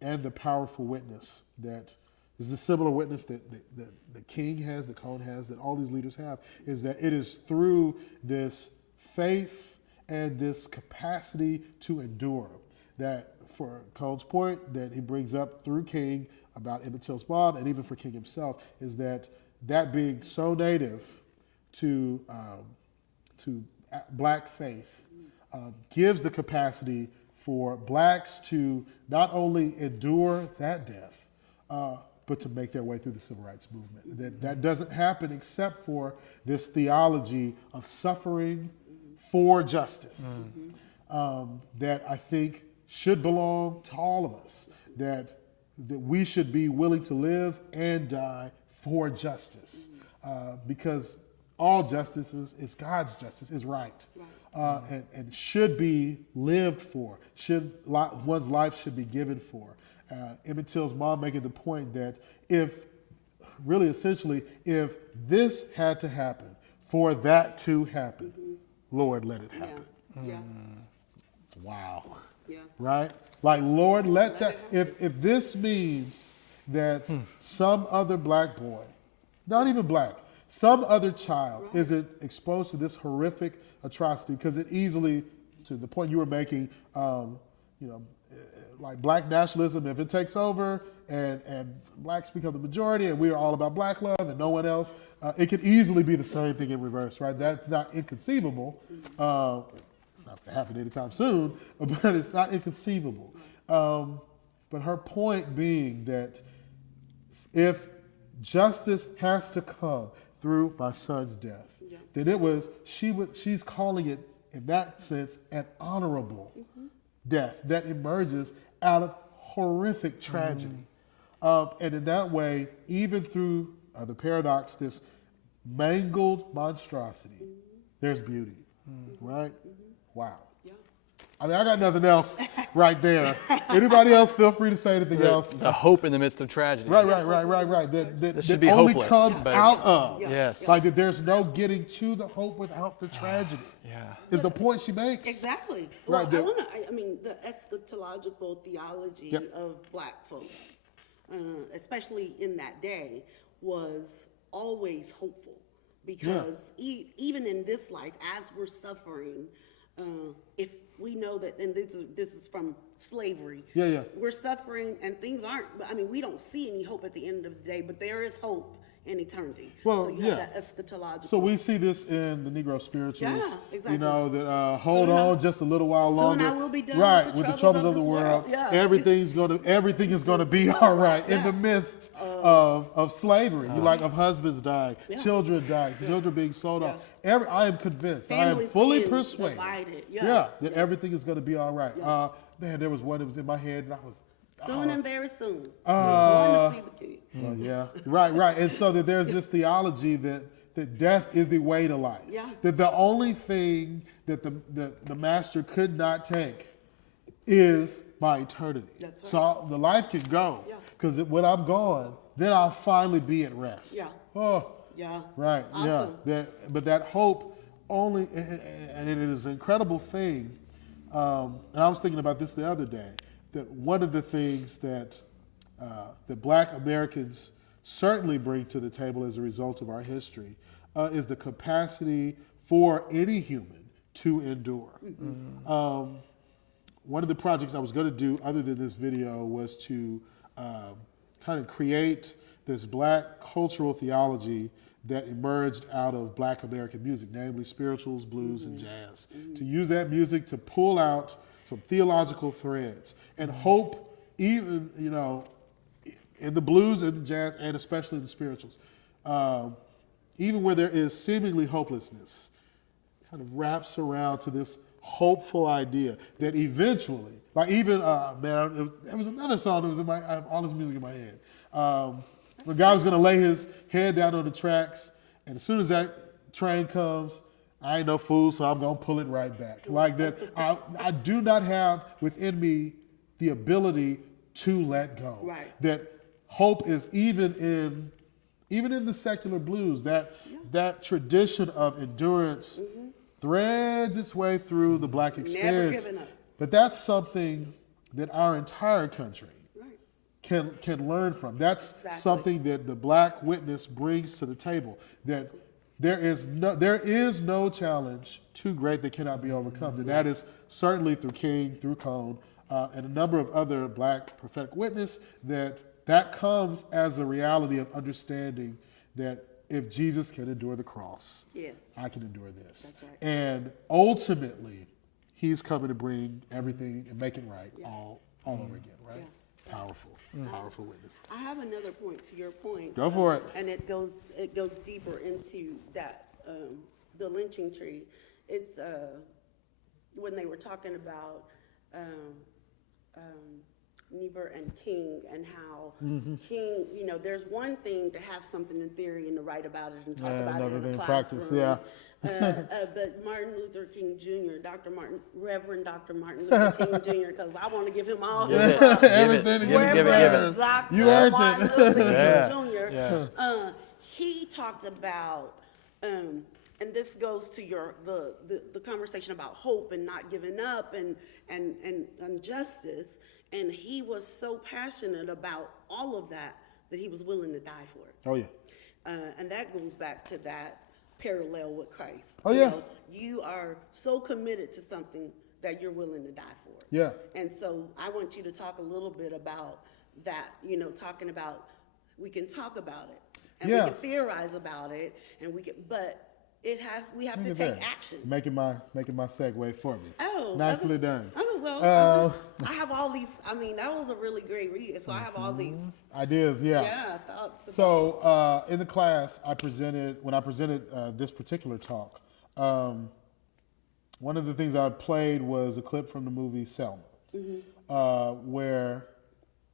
and the powerful witness that is the similar witness that the king has, the cone has, that all these leaders have, is that it is through this faith and this capacity to endure that, for Cone's point that he brings up through King about Emmett Till's mom, and even for King himself, is that being so native to black faith gives the capacity for blacks to not only endure that death, but to make their way through the civil rights movement. That doesn't happen except for this theology of suffering for justice that I think should belong to all of us, that we should be willing to live and die for justice, because all justice is God's justice, is right. And should be lived for, one's life should be given for. Emmett Till's mom making the point that if this had to happen for that to happen, Lord, let it happen. Yeah. Wow. Yeah. Right? Like, Lord, let that, if this means that some other black boy, not even black, some other child isn't exposed to this horrific atrocity, because it easily, to the point you were making, like black nationalism, if it takes over and blacks become the majority and we are all about black love and no one else, it could easily be the same thing in reverse, right? That's not inconceivable. It's not going to happen anytime soon, but it's not inconceivable. But her point being that if justice has to come through my son's death, then she's calling it, in that sense, an honorable death that emerges out of horrific tragedy. And in that way, even through the paradox, this mangled monstrosity, there's beauty, right? Wow. I mean, I got nothing else right there. Anybody else feel free to say anything else? The hope in the midst of tragedy. Right. That should be only hopeless, comes but out of. Yes. Like that there's no getting to the hope without the tragedy. Is the point she makes. Exactly. Right, Well, I mean, the eschatological theology of black folk, especially in that day, was always hopeful, because even in this life, as we're suffering, if we know that, and this is from slavery, we're suffering and things aren't, I mean, we don't see any hope at the end of the day, but there is hope in eternity. Well, so you have that eschatological. So we see this in the Negro spirituals. Yeah, exactly. You know, that hold on just a little while longer. Soon I will be done with the troubles of the world. Everything is gonna be all right in the midst of slavery. Of husbands dying, children dying, children being sold off. I am convinced. Families I am fully being persuaded. Divided. That everything is gonna be all right. Man, there was one that was in my head, and I was. Soon and very soon. Going to see the kid. Well, right. And so that there's this theology that death is the way to life. That the only thing that the master could not take is my eternity. That's right. So the life can go, because when I'm gone, then I'll finally be at rest. Right. Awesome. But that hope only, and it is an incredible thing. And I was thinking about this the other day, that one of the things that black Americans certainly bring to the table as a result of our history is the capacity for any human to endure. One of the projects I was going to do, other than this video, was to kind of create this black cultural theology that emerged out of black American music, namely spirituals, blues, and jazz. To use that music to pull out some theological threads and hope, even, in the blues and the jazz, and especially the spirituals, even where there is seemingly hopelessness, kind of wraps around to this hopeful idea that eventually, like even, there was another song that was in I have all this music in my head. The guy was gonna lay his head down on the tracks, and as soon as that train comes, I ain't no fool, so I'm gonna pull it right back. Like that, I do not have within me the ability to let go. Right. That hope is even in the secular blues, that tradition of endurance threads its way through the Black experience. Never giving up. But that's something that our entire country Right. can learn from. That's Exactly. something that the Black witness brings to the table. That there is no challenge too great that cannot be overcome. And that is certainly through King, through Cone, and a number of other Black prophetic witness, that comes as a reality of understanding that if Jesus can endure the cross, Yes. I can endure this. That's right. And ultimately, he's coming to bring everything and make it right all over again, right? Yeah. Powerful witness. I have another point to your point. Go for it. And it goes deeper into that, the lynching tree. It's, when they were talking about, Niebuhr and King, and how King, there's one thing to have something in theory and to write about it and talk about it another in thing the in practice, classroom. yeah. But Martin Luther King Jr., Reverend Dr. Martin Luther King Jr., because I want to give him all his love. Everything Give it. Reverend Dr. You earned Martin it. Luther Yeah. King Jr. Yeah. He talked about, and this goes to the conversation about hope and not giving up and justice. And he was so passionate about all of that he was willing to die for it. Oh, yeah. And that goes back to that parallel with Christ. Oh, yeah. You are so committed to something that you're willing to die for it. Yeah. And so I want you to talk a little bit about that, talking about, we can talk about it and Yeah. we can theorize about it but we have to Look at take that. action. Making my segue for me. Oh, Nicely done. Oh, well, I have all these, that was a really great read. So I have all these, Ideas, yeah. thoughts. So in the class, when I presented this particular talk, one of the things I played was a clip from the movie Selma, where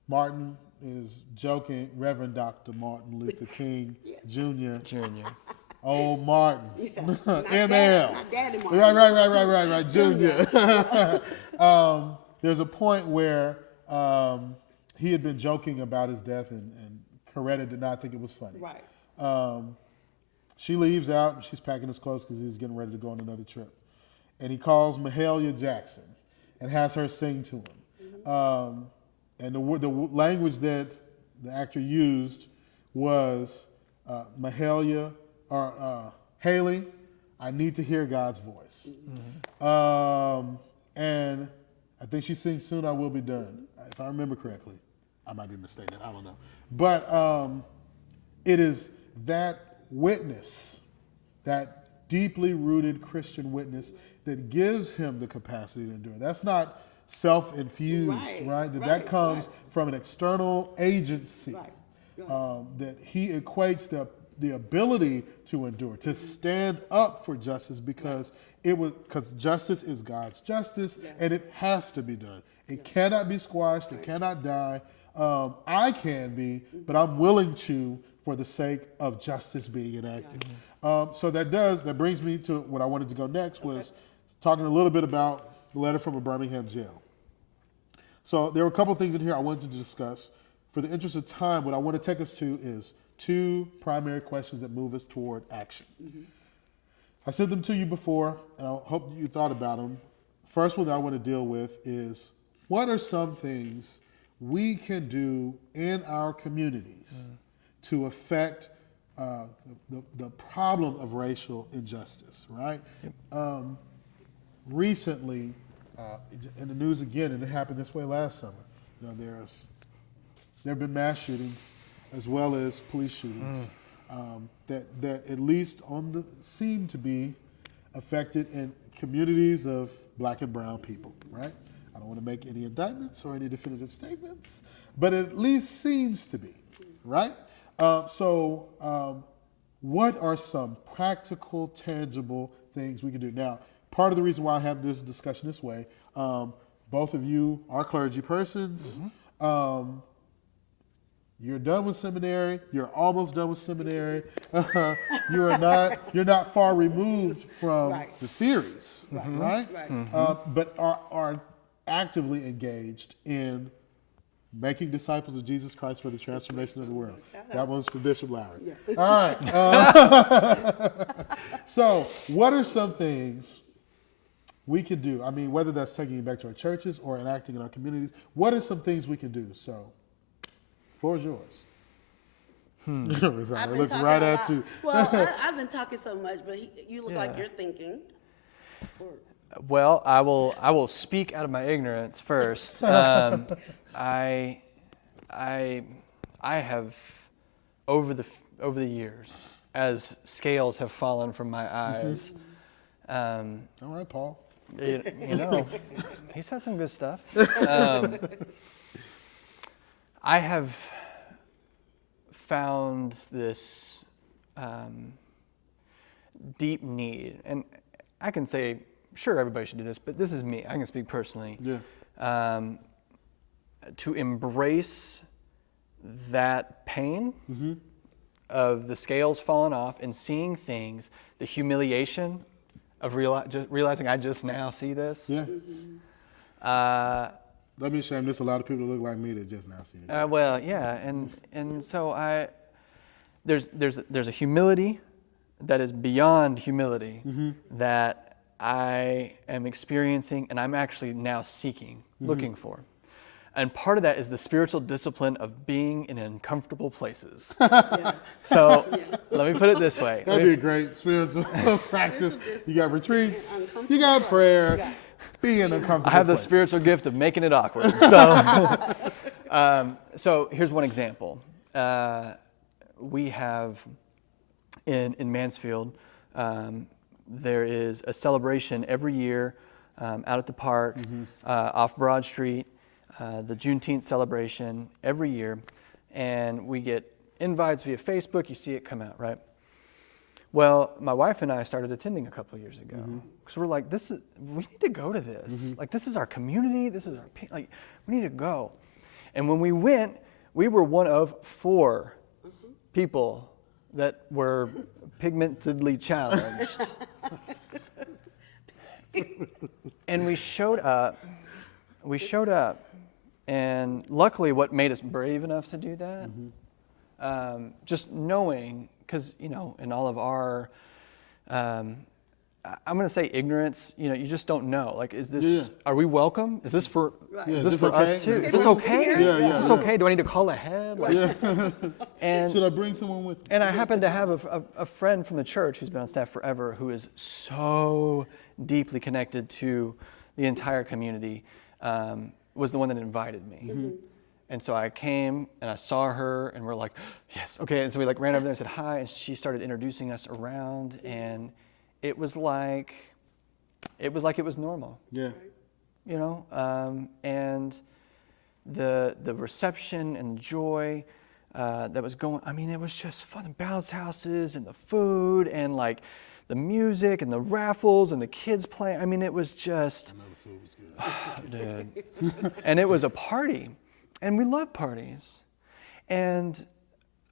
Martin is joking, Reverend Dr. Martin Luther King Jr. Junior. Old Martin, Not ML. Not Daddy Martin. Right, Junior. There's a point where he had been joking about his death, and Coretta did not think it was funny. Right. She leaves out, and she's packing his clothes because he's getting ready to go on another trip. And he calls Mahalia Jackson and has her sing to him. And the language that the actor used was Mahalia, or Haley, I need to hear God's voice. And I think she sings Soon I Will Be Done. If I remember correctly. I might be mistaken, I don't know. But it is that witness, that deeply rooted Christian witness, that gives him the capacity to endure. That's not self-infused, right? That comes from an external agency. That he equates the ability to endure, to stand up for justice, because justice is God's justice, and it has to be done. It cannot be squashed. It cannot die. I can be, but I'm willing to for the sake of justice being enacted. So that brings me to what I wanted to go next, was talking a little bit about the letter from a Birmingham jail. So there were a couple things in here I wanted to discuss. For the interest of time, what I want to take us to is two primary questions that move us toward action. I sent them to you before, and I hope you thought about them. First one that I want to deal with is, what are some things we can do in our communities to affect the problem of racial injustice, right? Recently, in the news again, and it happened this way last summer, there have been mass shootings as well as police shootings that at least seem to be affected in communities of Black and brown people, right? I don't want to make any indictments or any definitive statements, but it at least seems to be, right? So what are some practical, tangible things we can do? Now, part of the reason why I have this discussion this way, both of you are clergy persons. You're done with seminary. You're almost done with seminary. You're not far removed from the theories, right? But are actively engaged in Making disciples of Jesus Christ for the transformation of the world. That was for Bishop Lowry. Yeah. All right. So, what are some things we can do? I mean, whether that's taking it back to our churches or enacting in our communities, what are some things we can do? So, floor is yours. Rezolia, I I've been looked talking right a at lot. you. Well, I've been talking so much, but you look like Yeah. you're thinking. Well, I will speak out of my ignorance first. I have over the years, as scales have fallen from my eyes. All right, Paul. You know, he said some good stuff. I have found this deep need, and I can say, sure, everybody should do this, but this is me. I can speak personally. Yeah. To embrace that pain of the scales falling off and seeing things, the humiliation of realizing I just now see this. Yeah. Let me shame. There's a lot of people that look like me that just now see it. Well, yeah, and so there's a humility that is beyond humility that I am experiencing, and I'm actually now seeking, looking for. And part of that is the spiritual discipline of being in uncomfortable places. So let me put it this way. That'd be a great spiritual practice. You got retreats, you got prayer, be in uncomfortable I have the places. spiritual gift of making it awkward. So, so here's one example. We have in Mansfield, there is a celebration every year out at the park, off Broad Street, the Juneteenth celebration every year, and we get invites via Facebook. You see it come out, right? Well, my wife and I started attending a couple of years ago because we're like, we need to go to this. Like, this is our community. This is our we need to go. And when we went, we were one of 4 people that were pigmentedly challenged. And we showed up, and luckily what made us brave enough to do that, just knowing, because, in all of our, I'm going to say ignorance, you just don't know. Like, is this, are we welcome? Is this for, is this for okay? us too? Is Is this okay? Yeah, Is this okay? Do I need to call ahead? Like, and Should I bring someone with me? And I happen to have a friend from the church who's been on staff forever who is so deeply connected to the entire community, was the one that invited me. And so I came and I saw her and we're like, yes, okay. And so we ran over there and said hi, and she started introducing us around, and it was like it was normal. Yeah. And the reception and the joy that was going, I mean, it was just fun. The bounce houses and the food and the music and the raffles and the kids playing. I mean, it was just, dude. And it was a party, and we love parties. And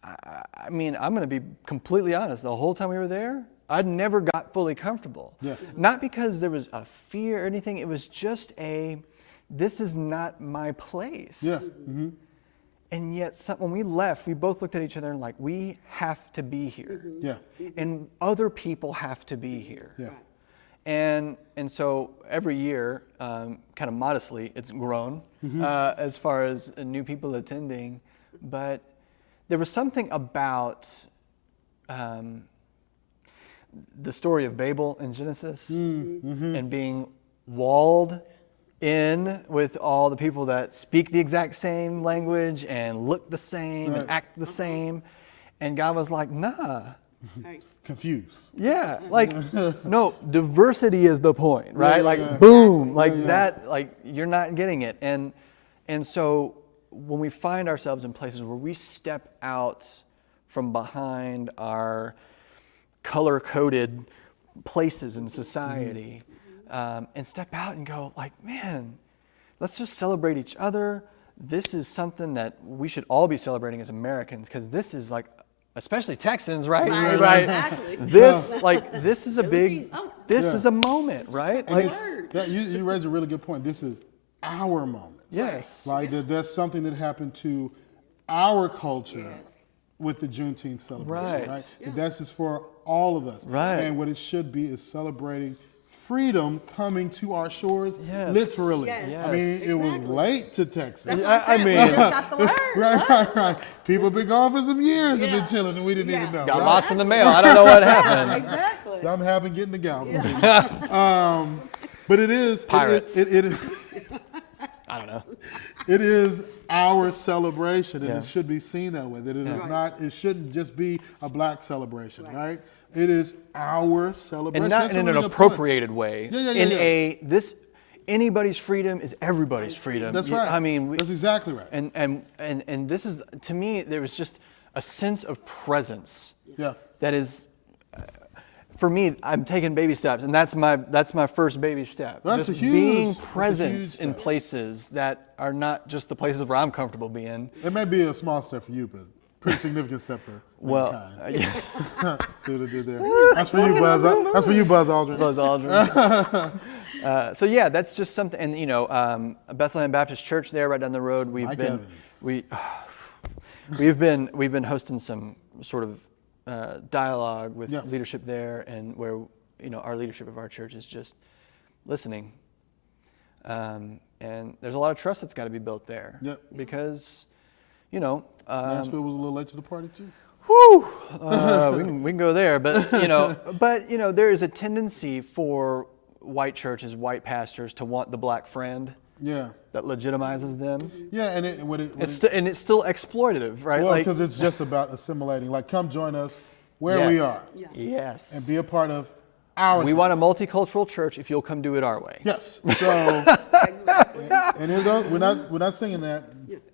I mean, I'm going to be completely honest. The whole time we were there, I never got fully comfortable. Yeah. Not because there was a fear or anything. It was just this is not my place. Yeah. And yet, when we left, we both looked at each other and we have to be here. Yeah. And other people have to be here. Yeah. And so every year, kind of modestly, it's grown as far as new people attending. But there was something about the story of Babel in Genesis and being walled in with all the people that speak the exact same language and look the same and act the same. And God was like, nah. Confused. Yeah, no, diversity is the point, right? Boom, that, you're not getting it. And so when we find ourselves in places where we step out from behind our color-coded places in society, and step out and go man, let's just celebrate each other. This is something that we should all be celebrating as Americans, because this is especially Texans, right? Right, exactly. This, this is a big, this Yeah. is a moment, right? And you raise a really good point. This is our moment. Yes. Like that's something that happened to our culture with the Juneteenth celebration, right? Yeah. That's just for all of us. Right. And what it should be is celebrating freedom coming to our shores, Yes. literally. Yes. I mean, it was late to Texas. That's Yeah, what I I'm saying. mean- We just got the word. Right. People been gone for some years and Yeah. been chilling and we didn't even know. Got right? lost in the mail. I don't know what happened. Exactly. Something happened getting the Galveston. But it is Pirates. It is I don't know. it is our celebration, and Yeah. it should be seen that way. That it is Right. not. It shouldn't just be a black celebration, right? It is our celebration. And not That's in an really the point. appropriated way. Yeah. Anybody's freedom is everybody's freedom. That's right. I mean, that's exactly right. and this is, to me, there was just a sense of presence Yeah. that is, for me, I'm taking baby steps, and that's my first baby step. That's just a huge- being that's a huge present in step. places that are not just the places where I'm comfortable being. It may be a small step for you, but pretty significant step for Well, mankind. yeah, See what I did there? That's for you, Buzz. That's for you, Buzz Aldrin. Buzz Aldrin. So yeah, that's just something. And Bethlehem Baptist Church there, right down the road. Mike Evans. We've been hosting some sort of dialogue with Yeah. leadership there, and where our leadership of our church is just listening. And there's a lot of trust that's got to be built there. Yep. Because Mansfield was a little late to the party too. whew, we can go there, but there is a tendency for white churches, white pastors to want the black friend Yeah. that legitimizes them. Yeah, and It's still exploitative, right? well, Like, because it's just about assimilating. Like, come join us where we yes. are Yes. and be a part of our. We thing. want a multicultural church if you'll come do it our way. Yes. So, and here goes, we're not singing that.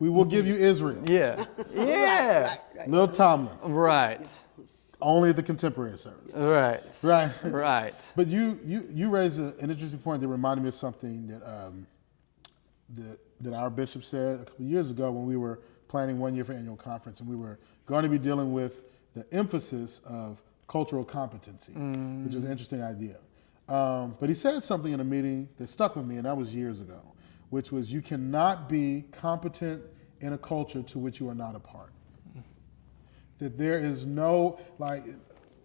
We will give you Israel. Yeah. Yeah. Lil Tomlin, Right. only at the contemporary service. Right. Right. Right. But you raised an interesting point that reminded me of something that our bishop said a couple of years ago when we were planning 1 year for annual conference, and we were going to be dealing with the emphasis of cultural competency, which is an interesting idea. But he said something in a meeting that stuck with me, and that was years ago, which was you cannot be competent in a culture to which you are not a part. That there is no,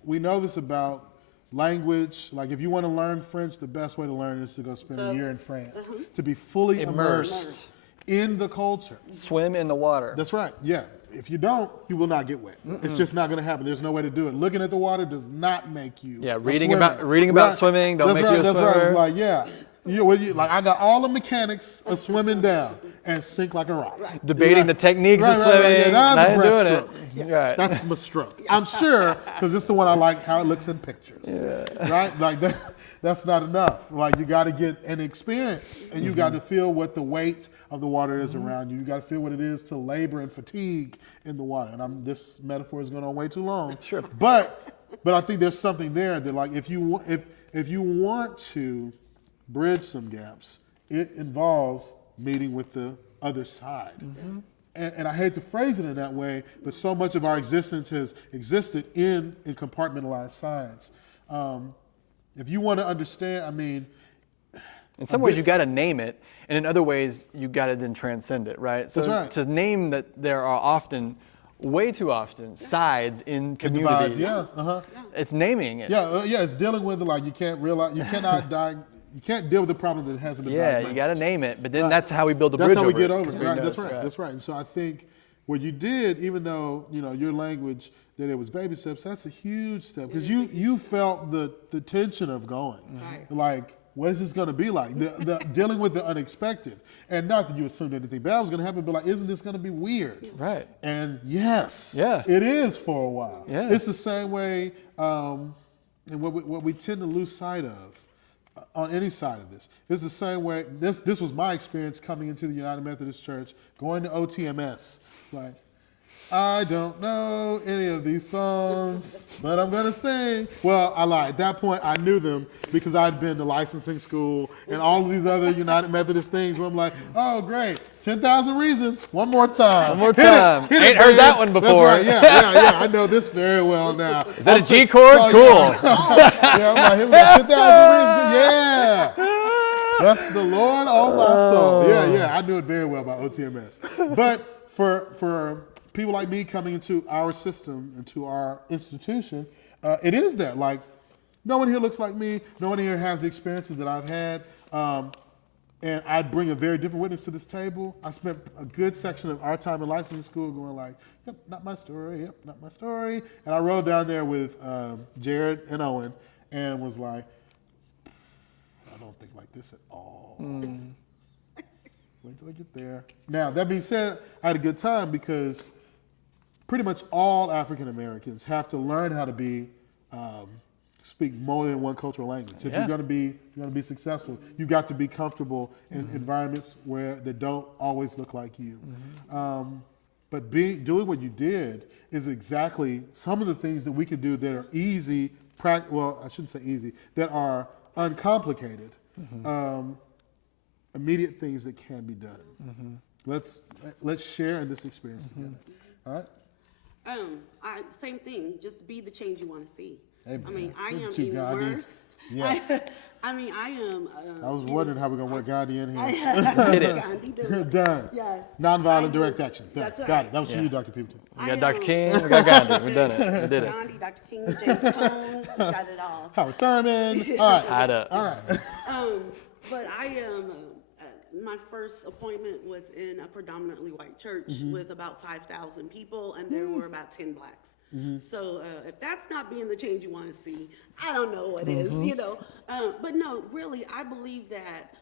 we know this about language. Like, if you want to learn French, the best way to learn is to go spend a year in France, to be fully immersed in the culture. Swim in the water. That's right, yeah. If you don't, you will not get wet. It's just not going to happen. There's no way to do it. Looking at the water does not make you Yeah, a reading swimmer. about swimming don't That's make you a That's swimmer. right. It's like, yeah. I got all the mechanics of swimming down and sink like a rock. Debating the techniques of Right, swimming. yeah, that's not a doing it. breaststroke. Right. That's my stroke. I'm sure, because it's the one I like how it looks in pictures. Right? Like, that's not enough. Like, you got to get an experience, and you got to feel what the weight of the water is around you. You got to feel what it is to labor and fatigue in the water. And this metaphor is going on way too long. Sure. But I think there's something there that, like, if you want to bridge some gaps, it involves meeting with the other side. And I hate to phrase it in that way, but so much of our existence has existed in compartmentalized science. If you want to understand, I mean, In some ways, you got to name it, and in other ways, you got to then transcend it, right? So That's right. to name that there are often, way too often, sides in divides, communities. yeah, It's naming it. yeah, it's dealing with you can't deal with the problem that hasn't been Yeah, diagnosed. you got to name it, but then that's how we build the That's bridge how we over get it, over 'cause it, we right? know That's it's right. That's right. And so I think what you did, even though your language that it was baby steps, that's a huge step because you felt the tension of going, like, what is this going to be like? The dealing with the unexpected, and not that you assumed anything bad was going to happen, but like, isn't this going to be weird? Right. And yes, Yeah. it is for a while. Yeah. It's the same way, and what we tend to lose sight of on any side of this. It's the same way, this was my experience coming into the United Methodist Church, going to OTMS. It's like, I don't know any of these songs, but I'm going to sing. Well, I lied. At that point, I knew them because I'd been to licensing school and all of these other United Methodist things where I'm like, oh, great, 10,000 Reasons, one more time. One more Hit it, time. hit it, Ain't heard man. that one before. That's right, yeah, I know this very well now. Is that a G chord? Cool. Yeah, I'm like, here we go, 10,000 Reasons, yeah. Bless the Lord, oh my soul. Yeah, I knew it very well about OTMS. But for people like me coming into our system, into our institution, it is that. Like, no one here looks like me. No one here has the experiences that I've had. And I bring a very different witness to this table. I spent a good section of our time in licensing school going like, yep, not my story, yep, not my story. And I rode down there with Jared and Owen and was like, I don't think like this at all. Wait till I get there. Now, that being said, I had a good time because pretty much all African Americans have to learn how to be speak more than one cultural language. If you're going to be successful, you got to be comfortable in environments where they don't always look like you. But doing what you did is exactly some of the things that we can do that are easy. Well, I shouldn't say easy. That are uncomplicated. Immediate things that can be done. Let's share in this experience together. All right. Same thing. Just be the change you want to see. Amen. I mean, I am Gandhi. immersed. Yes. I mean, I am. I was wondering how we're going to work Gandhi in here. Did it. Gandhi did it. Done. Yes. Nonviolent direct action. Done. That's right. Got it. That was for Yeah. you, Dr. Pipton. We got Dr. King, we got Gandhi. We've done it. We did it. Gandhi, Dr. King, James Cone, got it all. Howard Thurman. All right. Tied up. All right. But I am. My first appointment was in a predominantly white church with about 5,000 people, and there were about 10 blacks. So if that's not being the change you want to see, I don't know what is, you know. But no, really, I believe that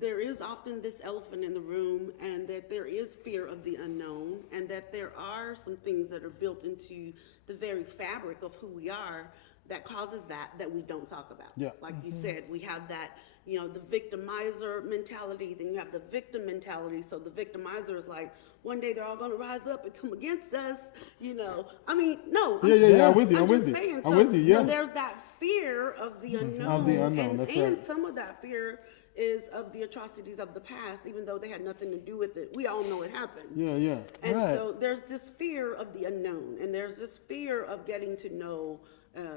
there is often this elephant in the room, and that there is fear of the unknown, and that there are some things that are built into the very fabric of who we are that causes that we don't talk about. Yeah. Like you said, we have that, you know, the victimizer mentality, then you have the victim mentality. So the victimizer is like, one day they're all going to rise up and come against us, you know. I mean, no. Yeah, I'm with you. I'm with just you. saying, I'm so, with you, yeah. So there's that fear of the unknown. Of the unknown, that's and right. some of that fear is of the atrocities of the past, even though they had nothing to do with it. We all know it happened. Yeah. And Right. so there's this fear of the unknown, and there's this fear of getting to know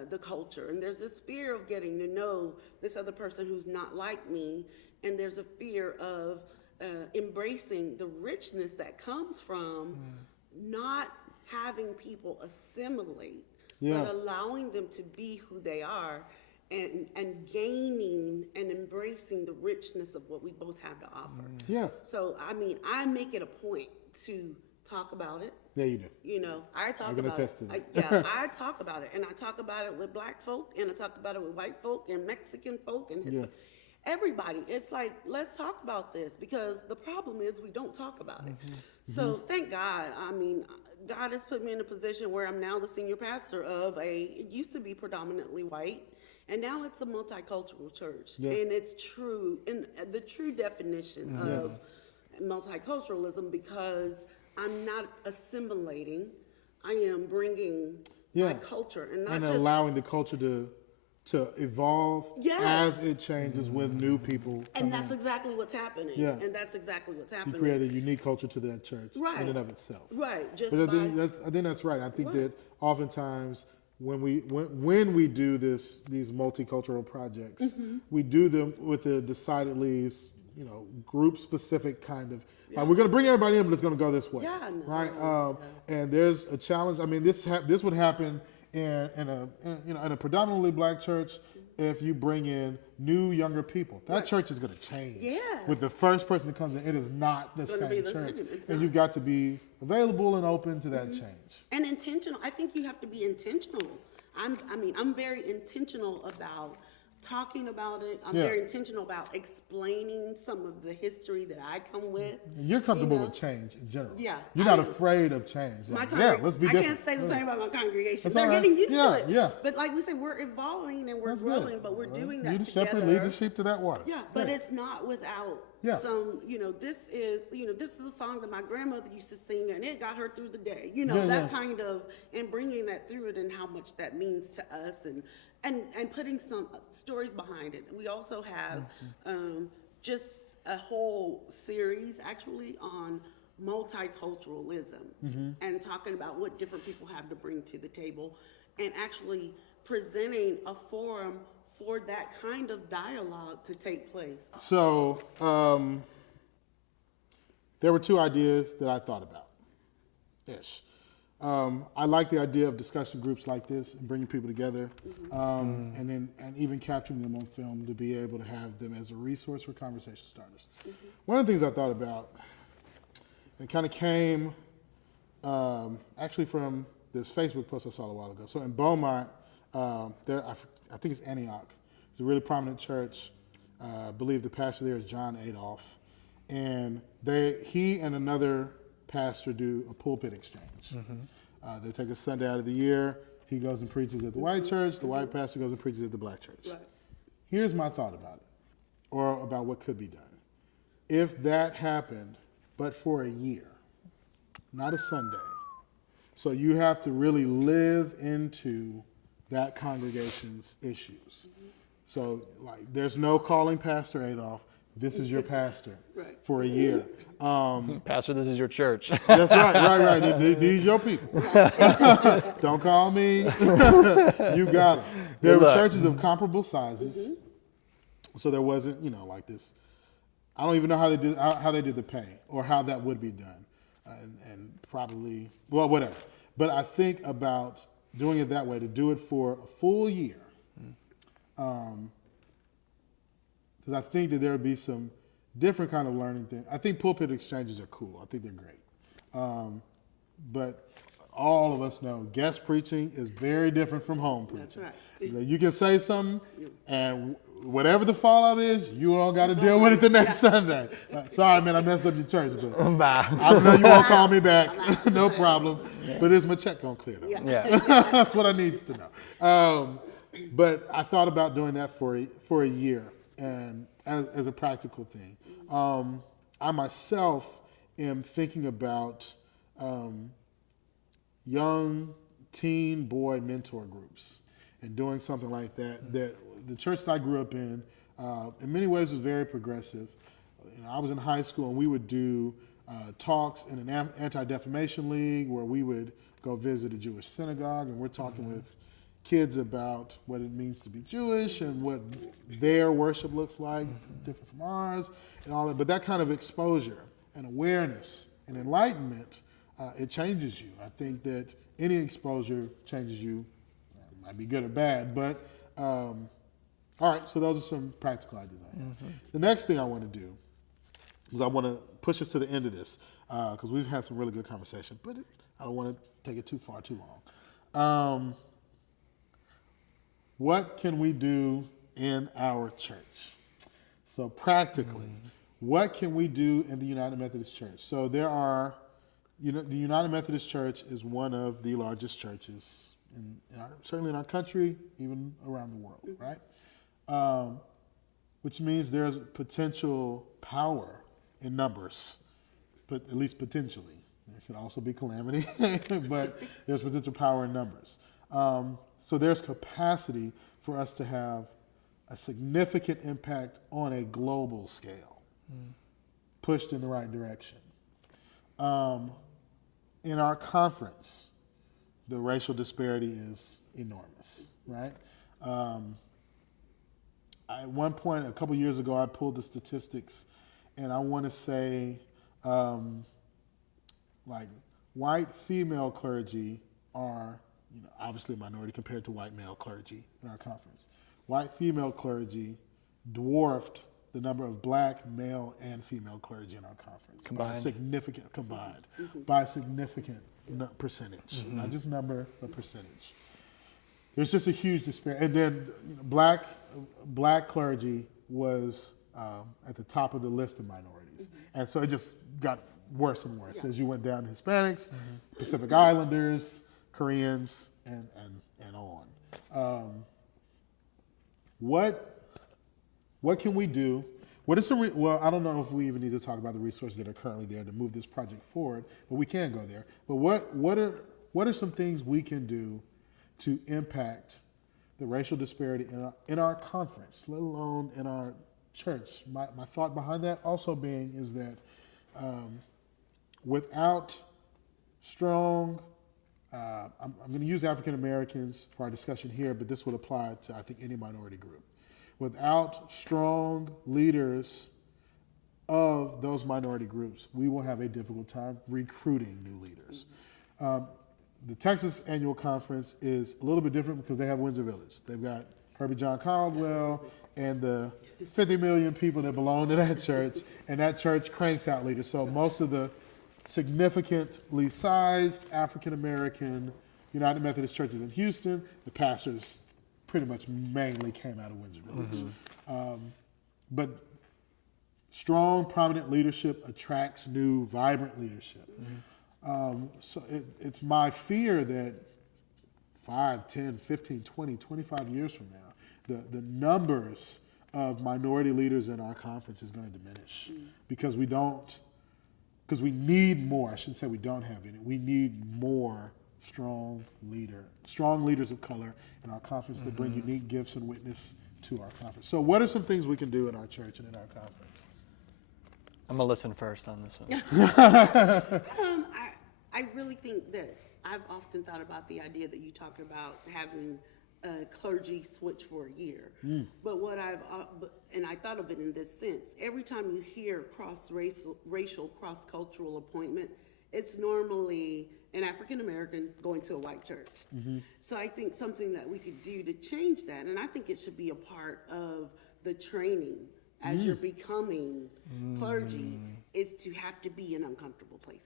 the culture, and there's this fear of getting to know this other person who's not like me, and there's a fear of embracing the richness that comes from not having people assimilate, Yeah. but allowing them to be who they are, and gaining and embracing the richness of what we both have to offer. Yeah. So, I mean, I make it a point to talk about it. Yeah, you do. You know, I talk I can about attest it. to that. I talk about it, and I talk about it with black folk, and I talk about it with white folk, and Mexican folk, and everybody. It's like, let's talk about this, because the problem is we don't talk about it. So thank God. I mean, God has put me in a position where I'm now the senior pastor of it used to be predominantly white, and now it's a multicultural church. Yeah. And it's true, in the true definition of multiculturalism, because I'm not assimilating. I am bringing my culture, and not just allowing the culture to evolve Yes. as it changes with new people. And that's exactly what's happening. Yeah. And that's exactly what's You happening. create a unique culture to that church Right. in and of itself. Right. Just But I by think that's right. I think Right. that oftentimes when we do these multicultural projects, we do them with a decidedly, group specific kind of. Like, we're going to bring everybody in, but it's going to go this way. Yeah, no, right. And there's a challenge. I mean, this would happen in a predominantly black church if you bring in new, younger people. That church is going to change. Yeah. With the first person that comes in, it is not the Gonna be same the church. same. It's And not. you've got to be available and open to that change. and intentional. I think you have to be intentional. I'm very intentional about talking about it. I'm Yeah. very intentional about explaining some of the history that I come with. And you're comfortable know? with change in general. Yeah, You're I not am. afraid of change. My Like, congreg- let's be I different. can't say the same about my congregation. That's They're all right. getting used Yeah, to it. yeah. But like we said, we're evolving and we're That's growing, good. but we're doing that You the together. shepherd, lead the sheep to that water. Yeah, but Right. it's not without Yeah. some, this is a song that my grandmother used to sing, and it got her through the day. Yeah, That yeah. kind of, and bringing that through it and how much that means to us, and putting some stories behind it. We also have just a whole series actually on multiculturalism and talking about what different people have to bring to the table, and actually presenting a forum for that kind of dialogue to take place? So there were two ideas that I thought about. I like the idea of discussion groups like this and bringing people together, and even capturing them on film to be able to have them as a resource for conversation starters. One of the things I thought about, it kind of came actually from this Facebook post I saw a while ago. So in Beaumont, I think it's Antioch. It's a really prominent church. I believe the pastor there is John Adolph, and he and another pastor do a pulpit exchange. They take a Sunday out of the year. He goes and preaches at the white church. The white pastor goes and preaches at the black church. Right. Here's my thought about it, or about what could be done. If that happened, but for a year, not a Sunday. So you have to really live into that congregation's issues. So like, there's no calling Pastor Adolph. This is your pastor for a year. Pastor, this is your church. That's right. These your people. Don't call me. You got it. There were churches of comparable sizes, so there wasn't, like this. I don't even know how they did the pay or how that would be done, and probably whatever. But I think about doing it that way, to do it for a full year. Because I think that there would be some different kind of learning things. I think pulpit exchanges are cool. I think they're great. But all of us know guest preaching is very different from home preaching. That's right. You can say something, and whatever the fallout is, you all got to deal with it the next Sunday. Sorry, man, I messed up your church, but I know you won't call me back. No problem. But is my check gonna clear though? Yeah. That's what I need to know. But I thought about doing that for a year, and as a practical thing. I myself am thinking about young teen boy mentor groups and doing something like that. That the church that I grew up in many ways was very progressive. I was in high school, and we would do talks in an anti-defamation league where we would go visit a Jewish synagogue, and we're talking with kids about what it means to be Jewish and what their worship looks like, different from ours, and all that. But that kind of exposure and awareness and enlightenment, it changes you. I think that any exposure changes you. It might be good or bad, but all right, so those are some practical ideas I have. The next thing I want to do is I want to push us to the end of this, because we've had some really good conversation, but I don't want to take it too far, too long. What can we do in our church? So practically, what can we do in the United Methodist Church? So there are, the United Methodist Church is one of the largest churches, certainly in our country, even around the world, right? Which means there's potential power in numbers, but at least potentially. There could also be calamity, but there's potential power in numbers. So there's capacity for us to have a significant impact on a global scale, pushed in the right direction. In our conference, the racial disparity is enormous, right? At one point, a couple years ago, I pulled the statistics, and I want to say, like, white female clergy are obviously a minority compared to white male clergy in our conference. White female clergy dwarfed the number of black male and female clergy in our conference. Combined. By a significant percentage. Not just number, but percentage. There's just a huge disparity. And then black clergy was at the top of the list of minorities. And so it just got worse and worse as you went down to Hispanics, Pacific Islanders, Koreans, and on. What can we do? What is I don't know if we even need to talk about the resources that are currently there to move this project forward, but we can go there. But what are some things we can do to impact the racial disparity in our conference, let alone in our church? My thought behind that also is that without strong, I'm going to use African Americans for our discussion here, but this would apply to, I think, any minority group. Without strong leaders of those minority groups, we will have a difficult time recruiting new leaders. The Texas Annual Conference is a little bit different because they have Windsor Village. They've got Herbie John Caldwell and the 50 million people that belong to that church, and that church cranks out leaders. So most of the significantly sized African-American United Methodist churches in Houston, the pastors pretty much mainly came out of Windsor Village. But strong, prominent leadership attracts new, vibrant leadership. So it's my fear that 5, 10, 15, 20, 25 years from now, the numbers of minority leaders in our conference is going to diminish because we need more. I shouldn't say we don't have any. We need more strong leaders of color in our conference that bring unique gifts and witness to our conference. So what are some things we can do in our church and in our conference? I'm going to listen first on this one. I really think that I've often thought about the idea that you talked about having clergy switch for a year. But what and I thought of it in this sense, every time you hear cross-racial, cross-cultural appointment, it's normally an African-American going to a white church. So I think something that we could do to change that, and I think it should be a part of the training as you're becoming clergy, is to have to be in uncomfortable places.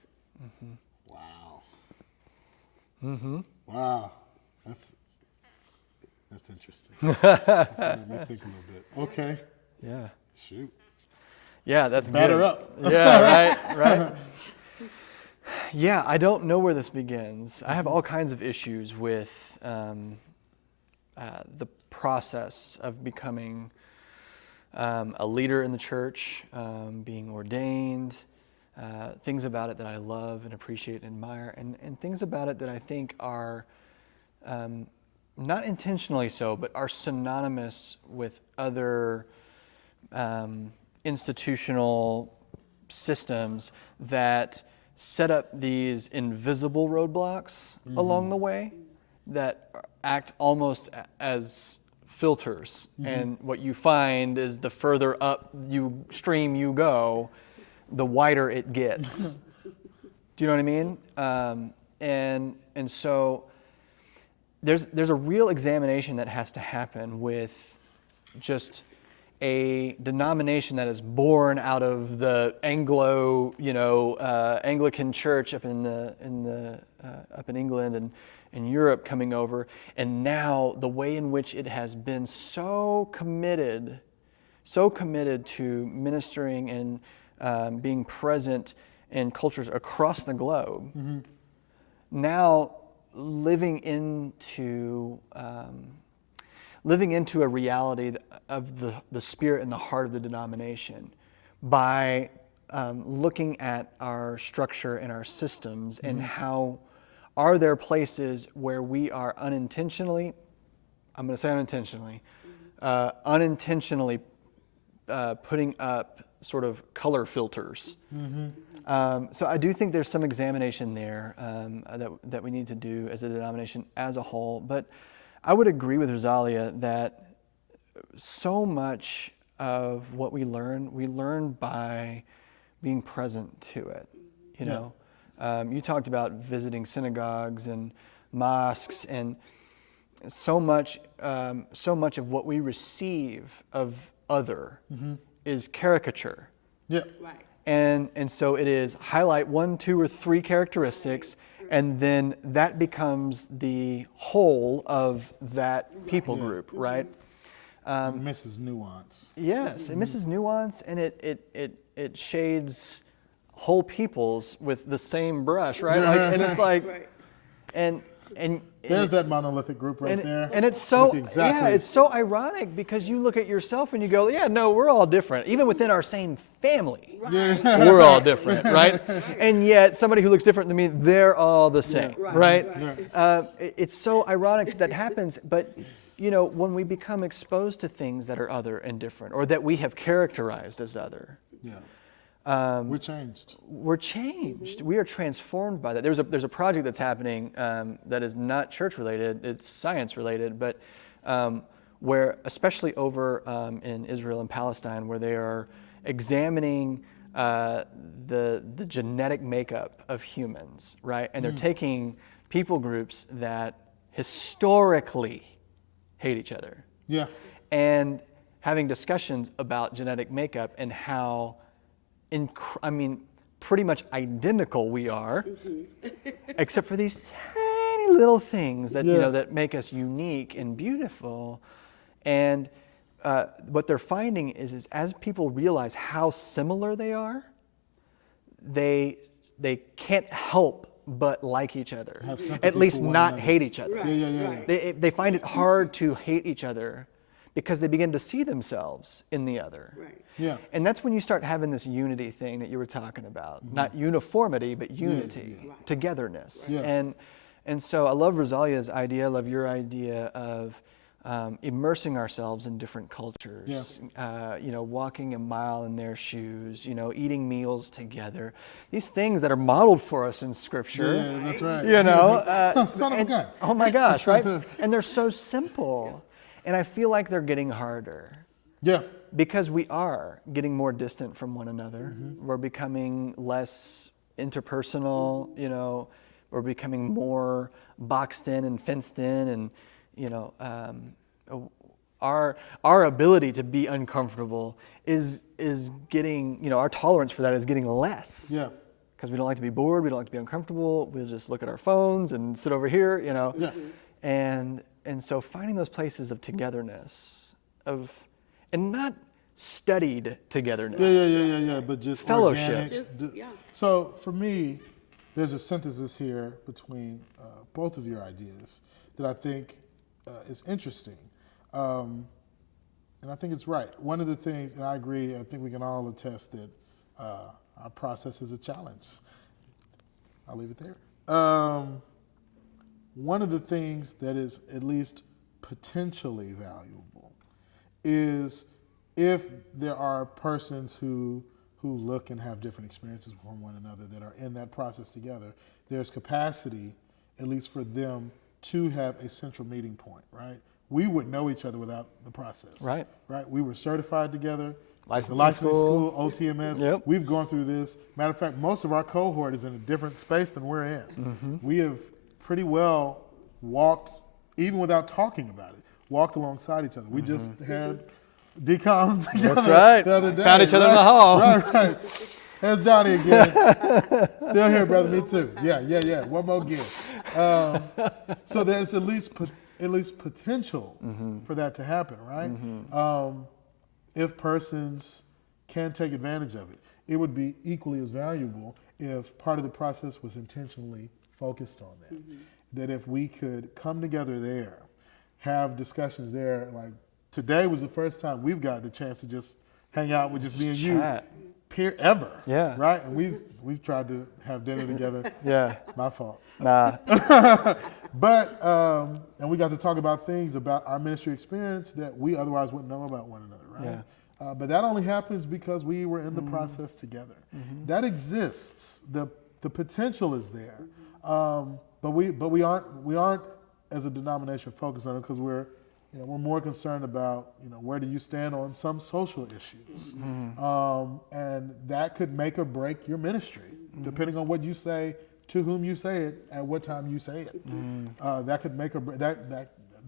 Wow. Wow. That's interesting. That's made me think a little bit. Okay. Yeah. Shoot. Yeah, that's Batter good. up. Yeah, right. Yeah, I don't know where this begins. I have all kinds of issues with the process of becoming a leader in the church, being ordained, things about it that I love and appreciate and admire, and things about it that I think are not intentionally so, but are synonymous with other institutional systems that set up these invisible roadblocks along the way that act almost as filters. And what you find is the further up stream you go, the wider it gets. Do you know what I mean? And so there's a real examination that has to happen with just a denomination that is born out of the Anglican church up in England and in Europe coming over, and now the way in which it has been so committed to ministering and being present in cultures across the globe. Now living into a reality of the spirit and the heart of the denomination by looking at our structure and our systems and how are there places where we are unintentionally putting up sort of color filters. So I do think there's some examination there that we need to do as a denomination as a whole. But I would agree with Rezolia that so much of what we learn by being present to it. You know, you talked about visiting synagogues and mosques, and so much of what we receive of other is caricature. Yeah. Right. And so it is highlight 1, 2, or 3 characteristics, and then that becomes the whole of that people group, right? It misses nuance. Yes, it misses nuance, and it shades whole peoples with the same brush, right? And it's like, and There's that monolithic group right there. And it's so, exactly. it's so ironic because you look at yourself and you go, yeah, no, we're all different. Even within our same family, we're all different, right? And yet somebody who looks different to me, they're all the same, right? It's so ironic that happens, but you know, when we become exposed to things that are other and different, or that we have characterized as other, we're changed. We're changed. We are transformed by that. There's a project that's happening that is not church related. It's science related, but where, especially over in Israel and Palestine, where they are examining the genetic makeup of humans, right? And they're taking people groups that historically hate each other. Yeah. And having discussions about genetic makeup and how, pretty much identical we are, except for these tiny little things that, that make us unique and beautiful. And what they're finding is as people realize how similar they are, they can't help but like each other. At least not hate each other. Right. They find it hard to hate each other because they begin to see themselves in the other. Right. Yeah. And that's when you start having this unity thing that you were talking about. Not uniformity, but unity, togetherness. Yeah. And so I love Rezolia's idea, I love your idea of immersing ourselves in different cultures, walking a mile in their shoes, eating meals together. These things that are modeled for us in Scripture. Yeah, that's right. Son of a gun. Oh my gosh, right? And they're so simple. And I feel like they're getting harder. Yeah. Because we are getting more distant from one another. We're becoming less interpersonal, we're becoming more boxed in and fenced in, and our ability to be uncomfortable is getting, our tolerance for that is getting less. Yeah. Because we don't like to be bored, we don't like to be uncomfortable, we'll just look at our phones and sit over here, Yeah. And so finding those places of togetherness, and not studied togetherness. Yeah, but just Fellowship. organic. So for me, there's a synthesis here between both of your ideas that I think is interesting. And I think it's right. One of the things, and I agree, I think we can all attest that our process is a challenge. I'll leave it there. One of the things that is at least potentially valuable is if there are persons who look and have different experiences from one another that are in that process together, there's capacity, at least for them, to have a central meeting point, right? We would know each other without the process. Right. We were certified together. Licensing school, OTMS. Yep. We've gone through this. Matter of fact, most of our cohort is in a different space than we're in. We have pretty well walked, even without talking about it, walked alongside each other. We just had DCOM together. That's right. The other day. Found each other in the hall. Right. There's Johnny again. Still here, brother. Me too. Yeah. One more gift. So there's at least potential for that to happen, right? If persons can take advantage of it, it would be equally as valuable if part of the process was intentionally focused on that. That if we could come together there, have discussions there, like today was the first time we've gotten the chance to just hang out with just me and you, ever. Yeah. Right? And we've tried to have dinner together. Yeah. My fault. Nah. But and we got to talk about things about our ministry experience that we otherwise wouldn't know about one another, right? Yeah. But that only happens because we were in the process together. That exists. The potential is there. But we aren't as a denomination focused on it because we're more concerned about where do you stand on some social issues, and that could make or break your ministry depending on what you say, to whom you say it, at what time you say it. That could make or break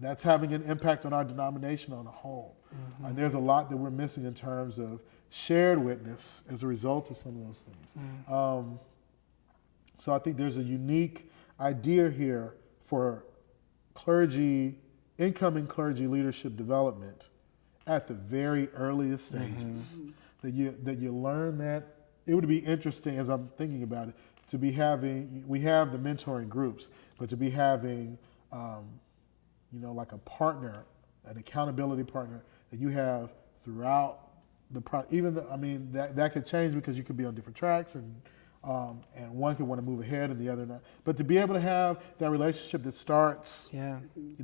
that's having an impact on our denomination on a whole. And there's a lot that we're missing in terms of shared witness as a result of some of those things. So I think there's a unique idea here for incoming clergy leadership development at the very earliest stages. That you learn that. It would be interesting, as I'm thinking about it, to be we have the mentoring groups, but to be having, like a partner, an accountability partner that you have throughout that could change because you could be on different tracks and one could want to move ahead and the other not. But to be able to have that relationship that starts,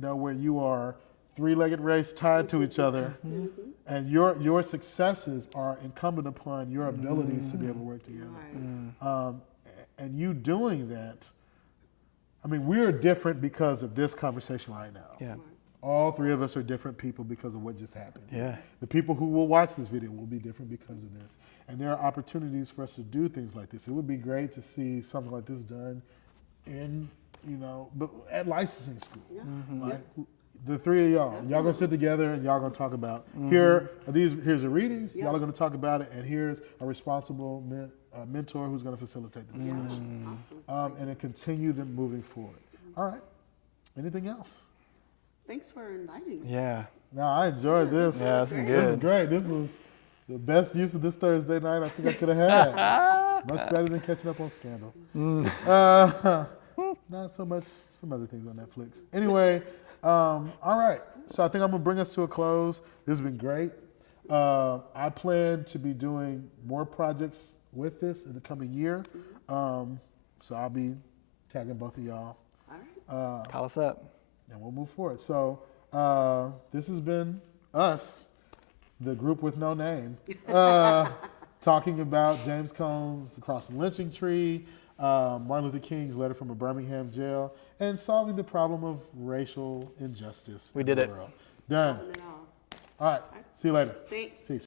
where you are three-legged race tied to each other, and your successes are incumbent upon your abilities to be able to work together. And you doing that, we're different because of this conversation right now. Yeah. All three of us are different people because of what just happened. Yeah. The people who will watch this video will be different because of this. And there are opportunities for us to do things like this. It would be great to see something like this done in, but at licensing school. Yeah. Like, the three of y'all gonna sit together and y'all gonna talk about, here's the readings, y'all are gonna talk about it, and here's a responsible mentor who's gonna facilitate the discussion. Awesome. And then continue them moving forward. All right, anything else? Thanks for inviting me. Yeah. No, I enjoyed this. Yeah, this is This is good. great. This was the best use of this Thursday night I think I could have had. Much better than catching up on Scandal. Not so much some other things on Netflix. Anyway, all right. So I think I'm going to bring us to a close. This has been great. I plan to be doing more projects with this in the coming year. So I'll be tagging both of y'all. All right. Call us up. And we'll move forward. So this has been us, the group with no name, talking about James Cone's The Cross and Lynching Tree, Martin Luther King's letter from a Birmingham jail, and solving the problem of racial injustice. We in did the it. world. Done. All in all. All right. See you later. Thanks. Peace.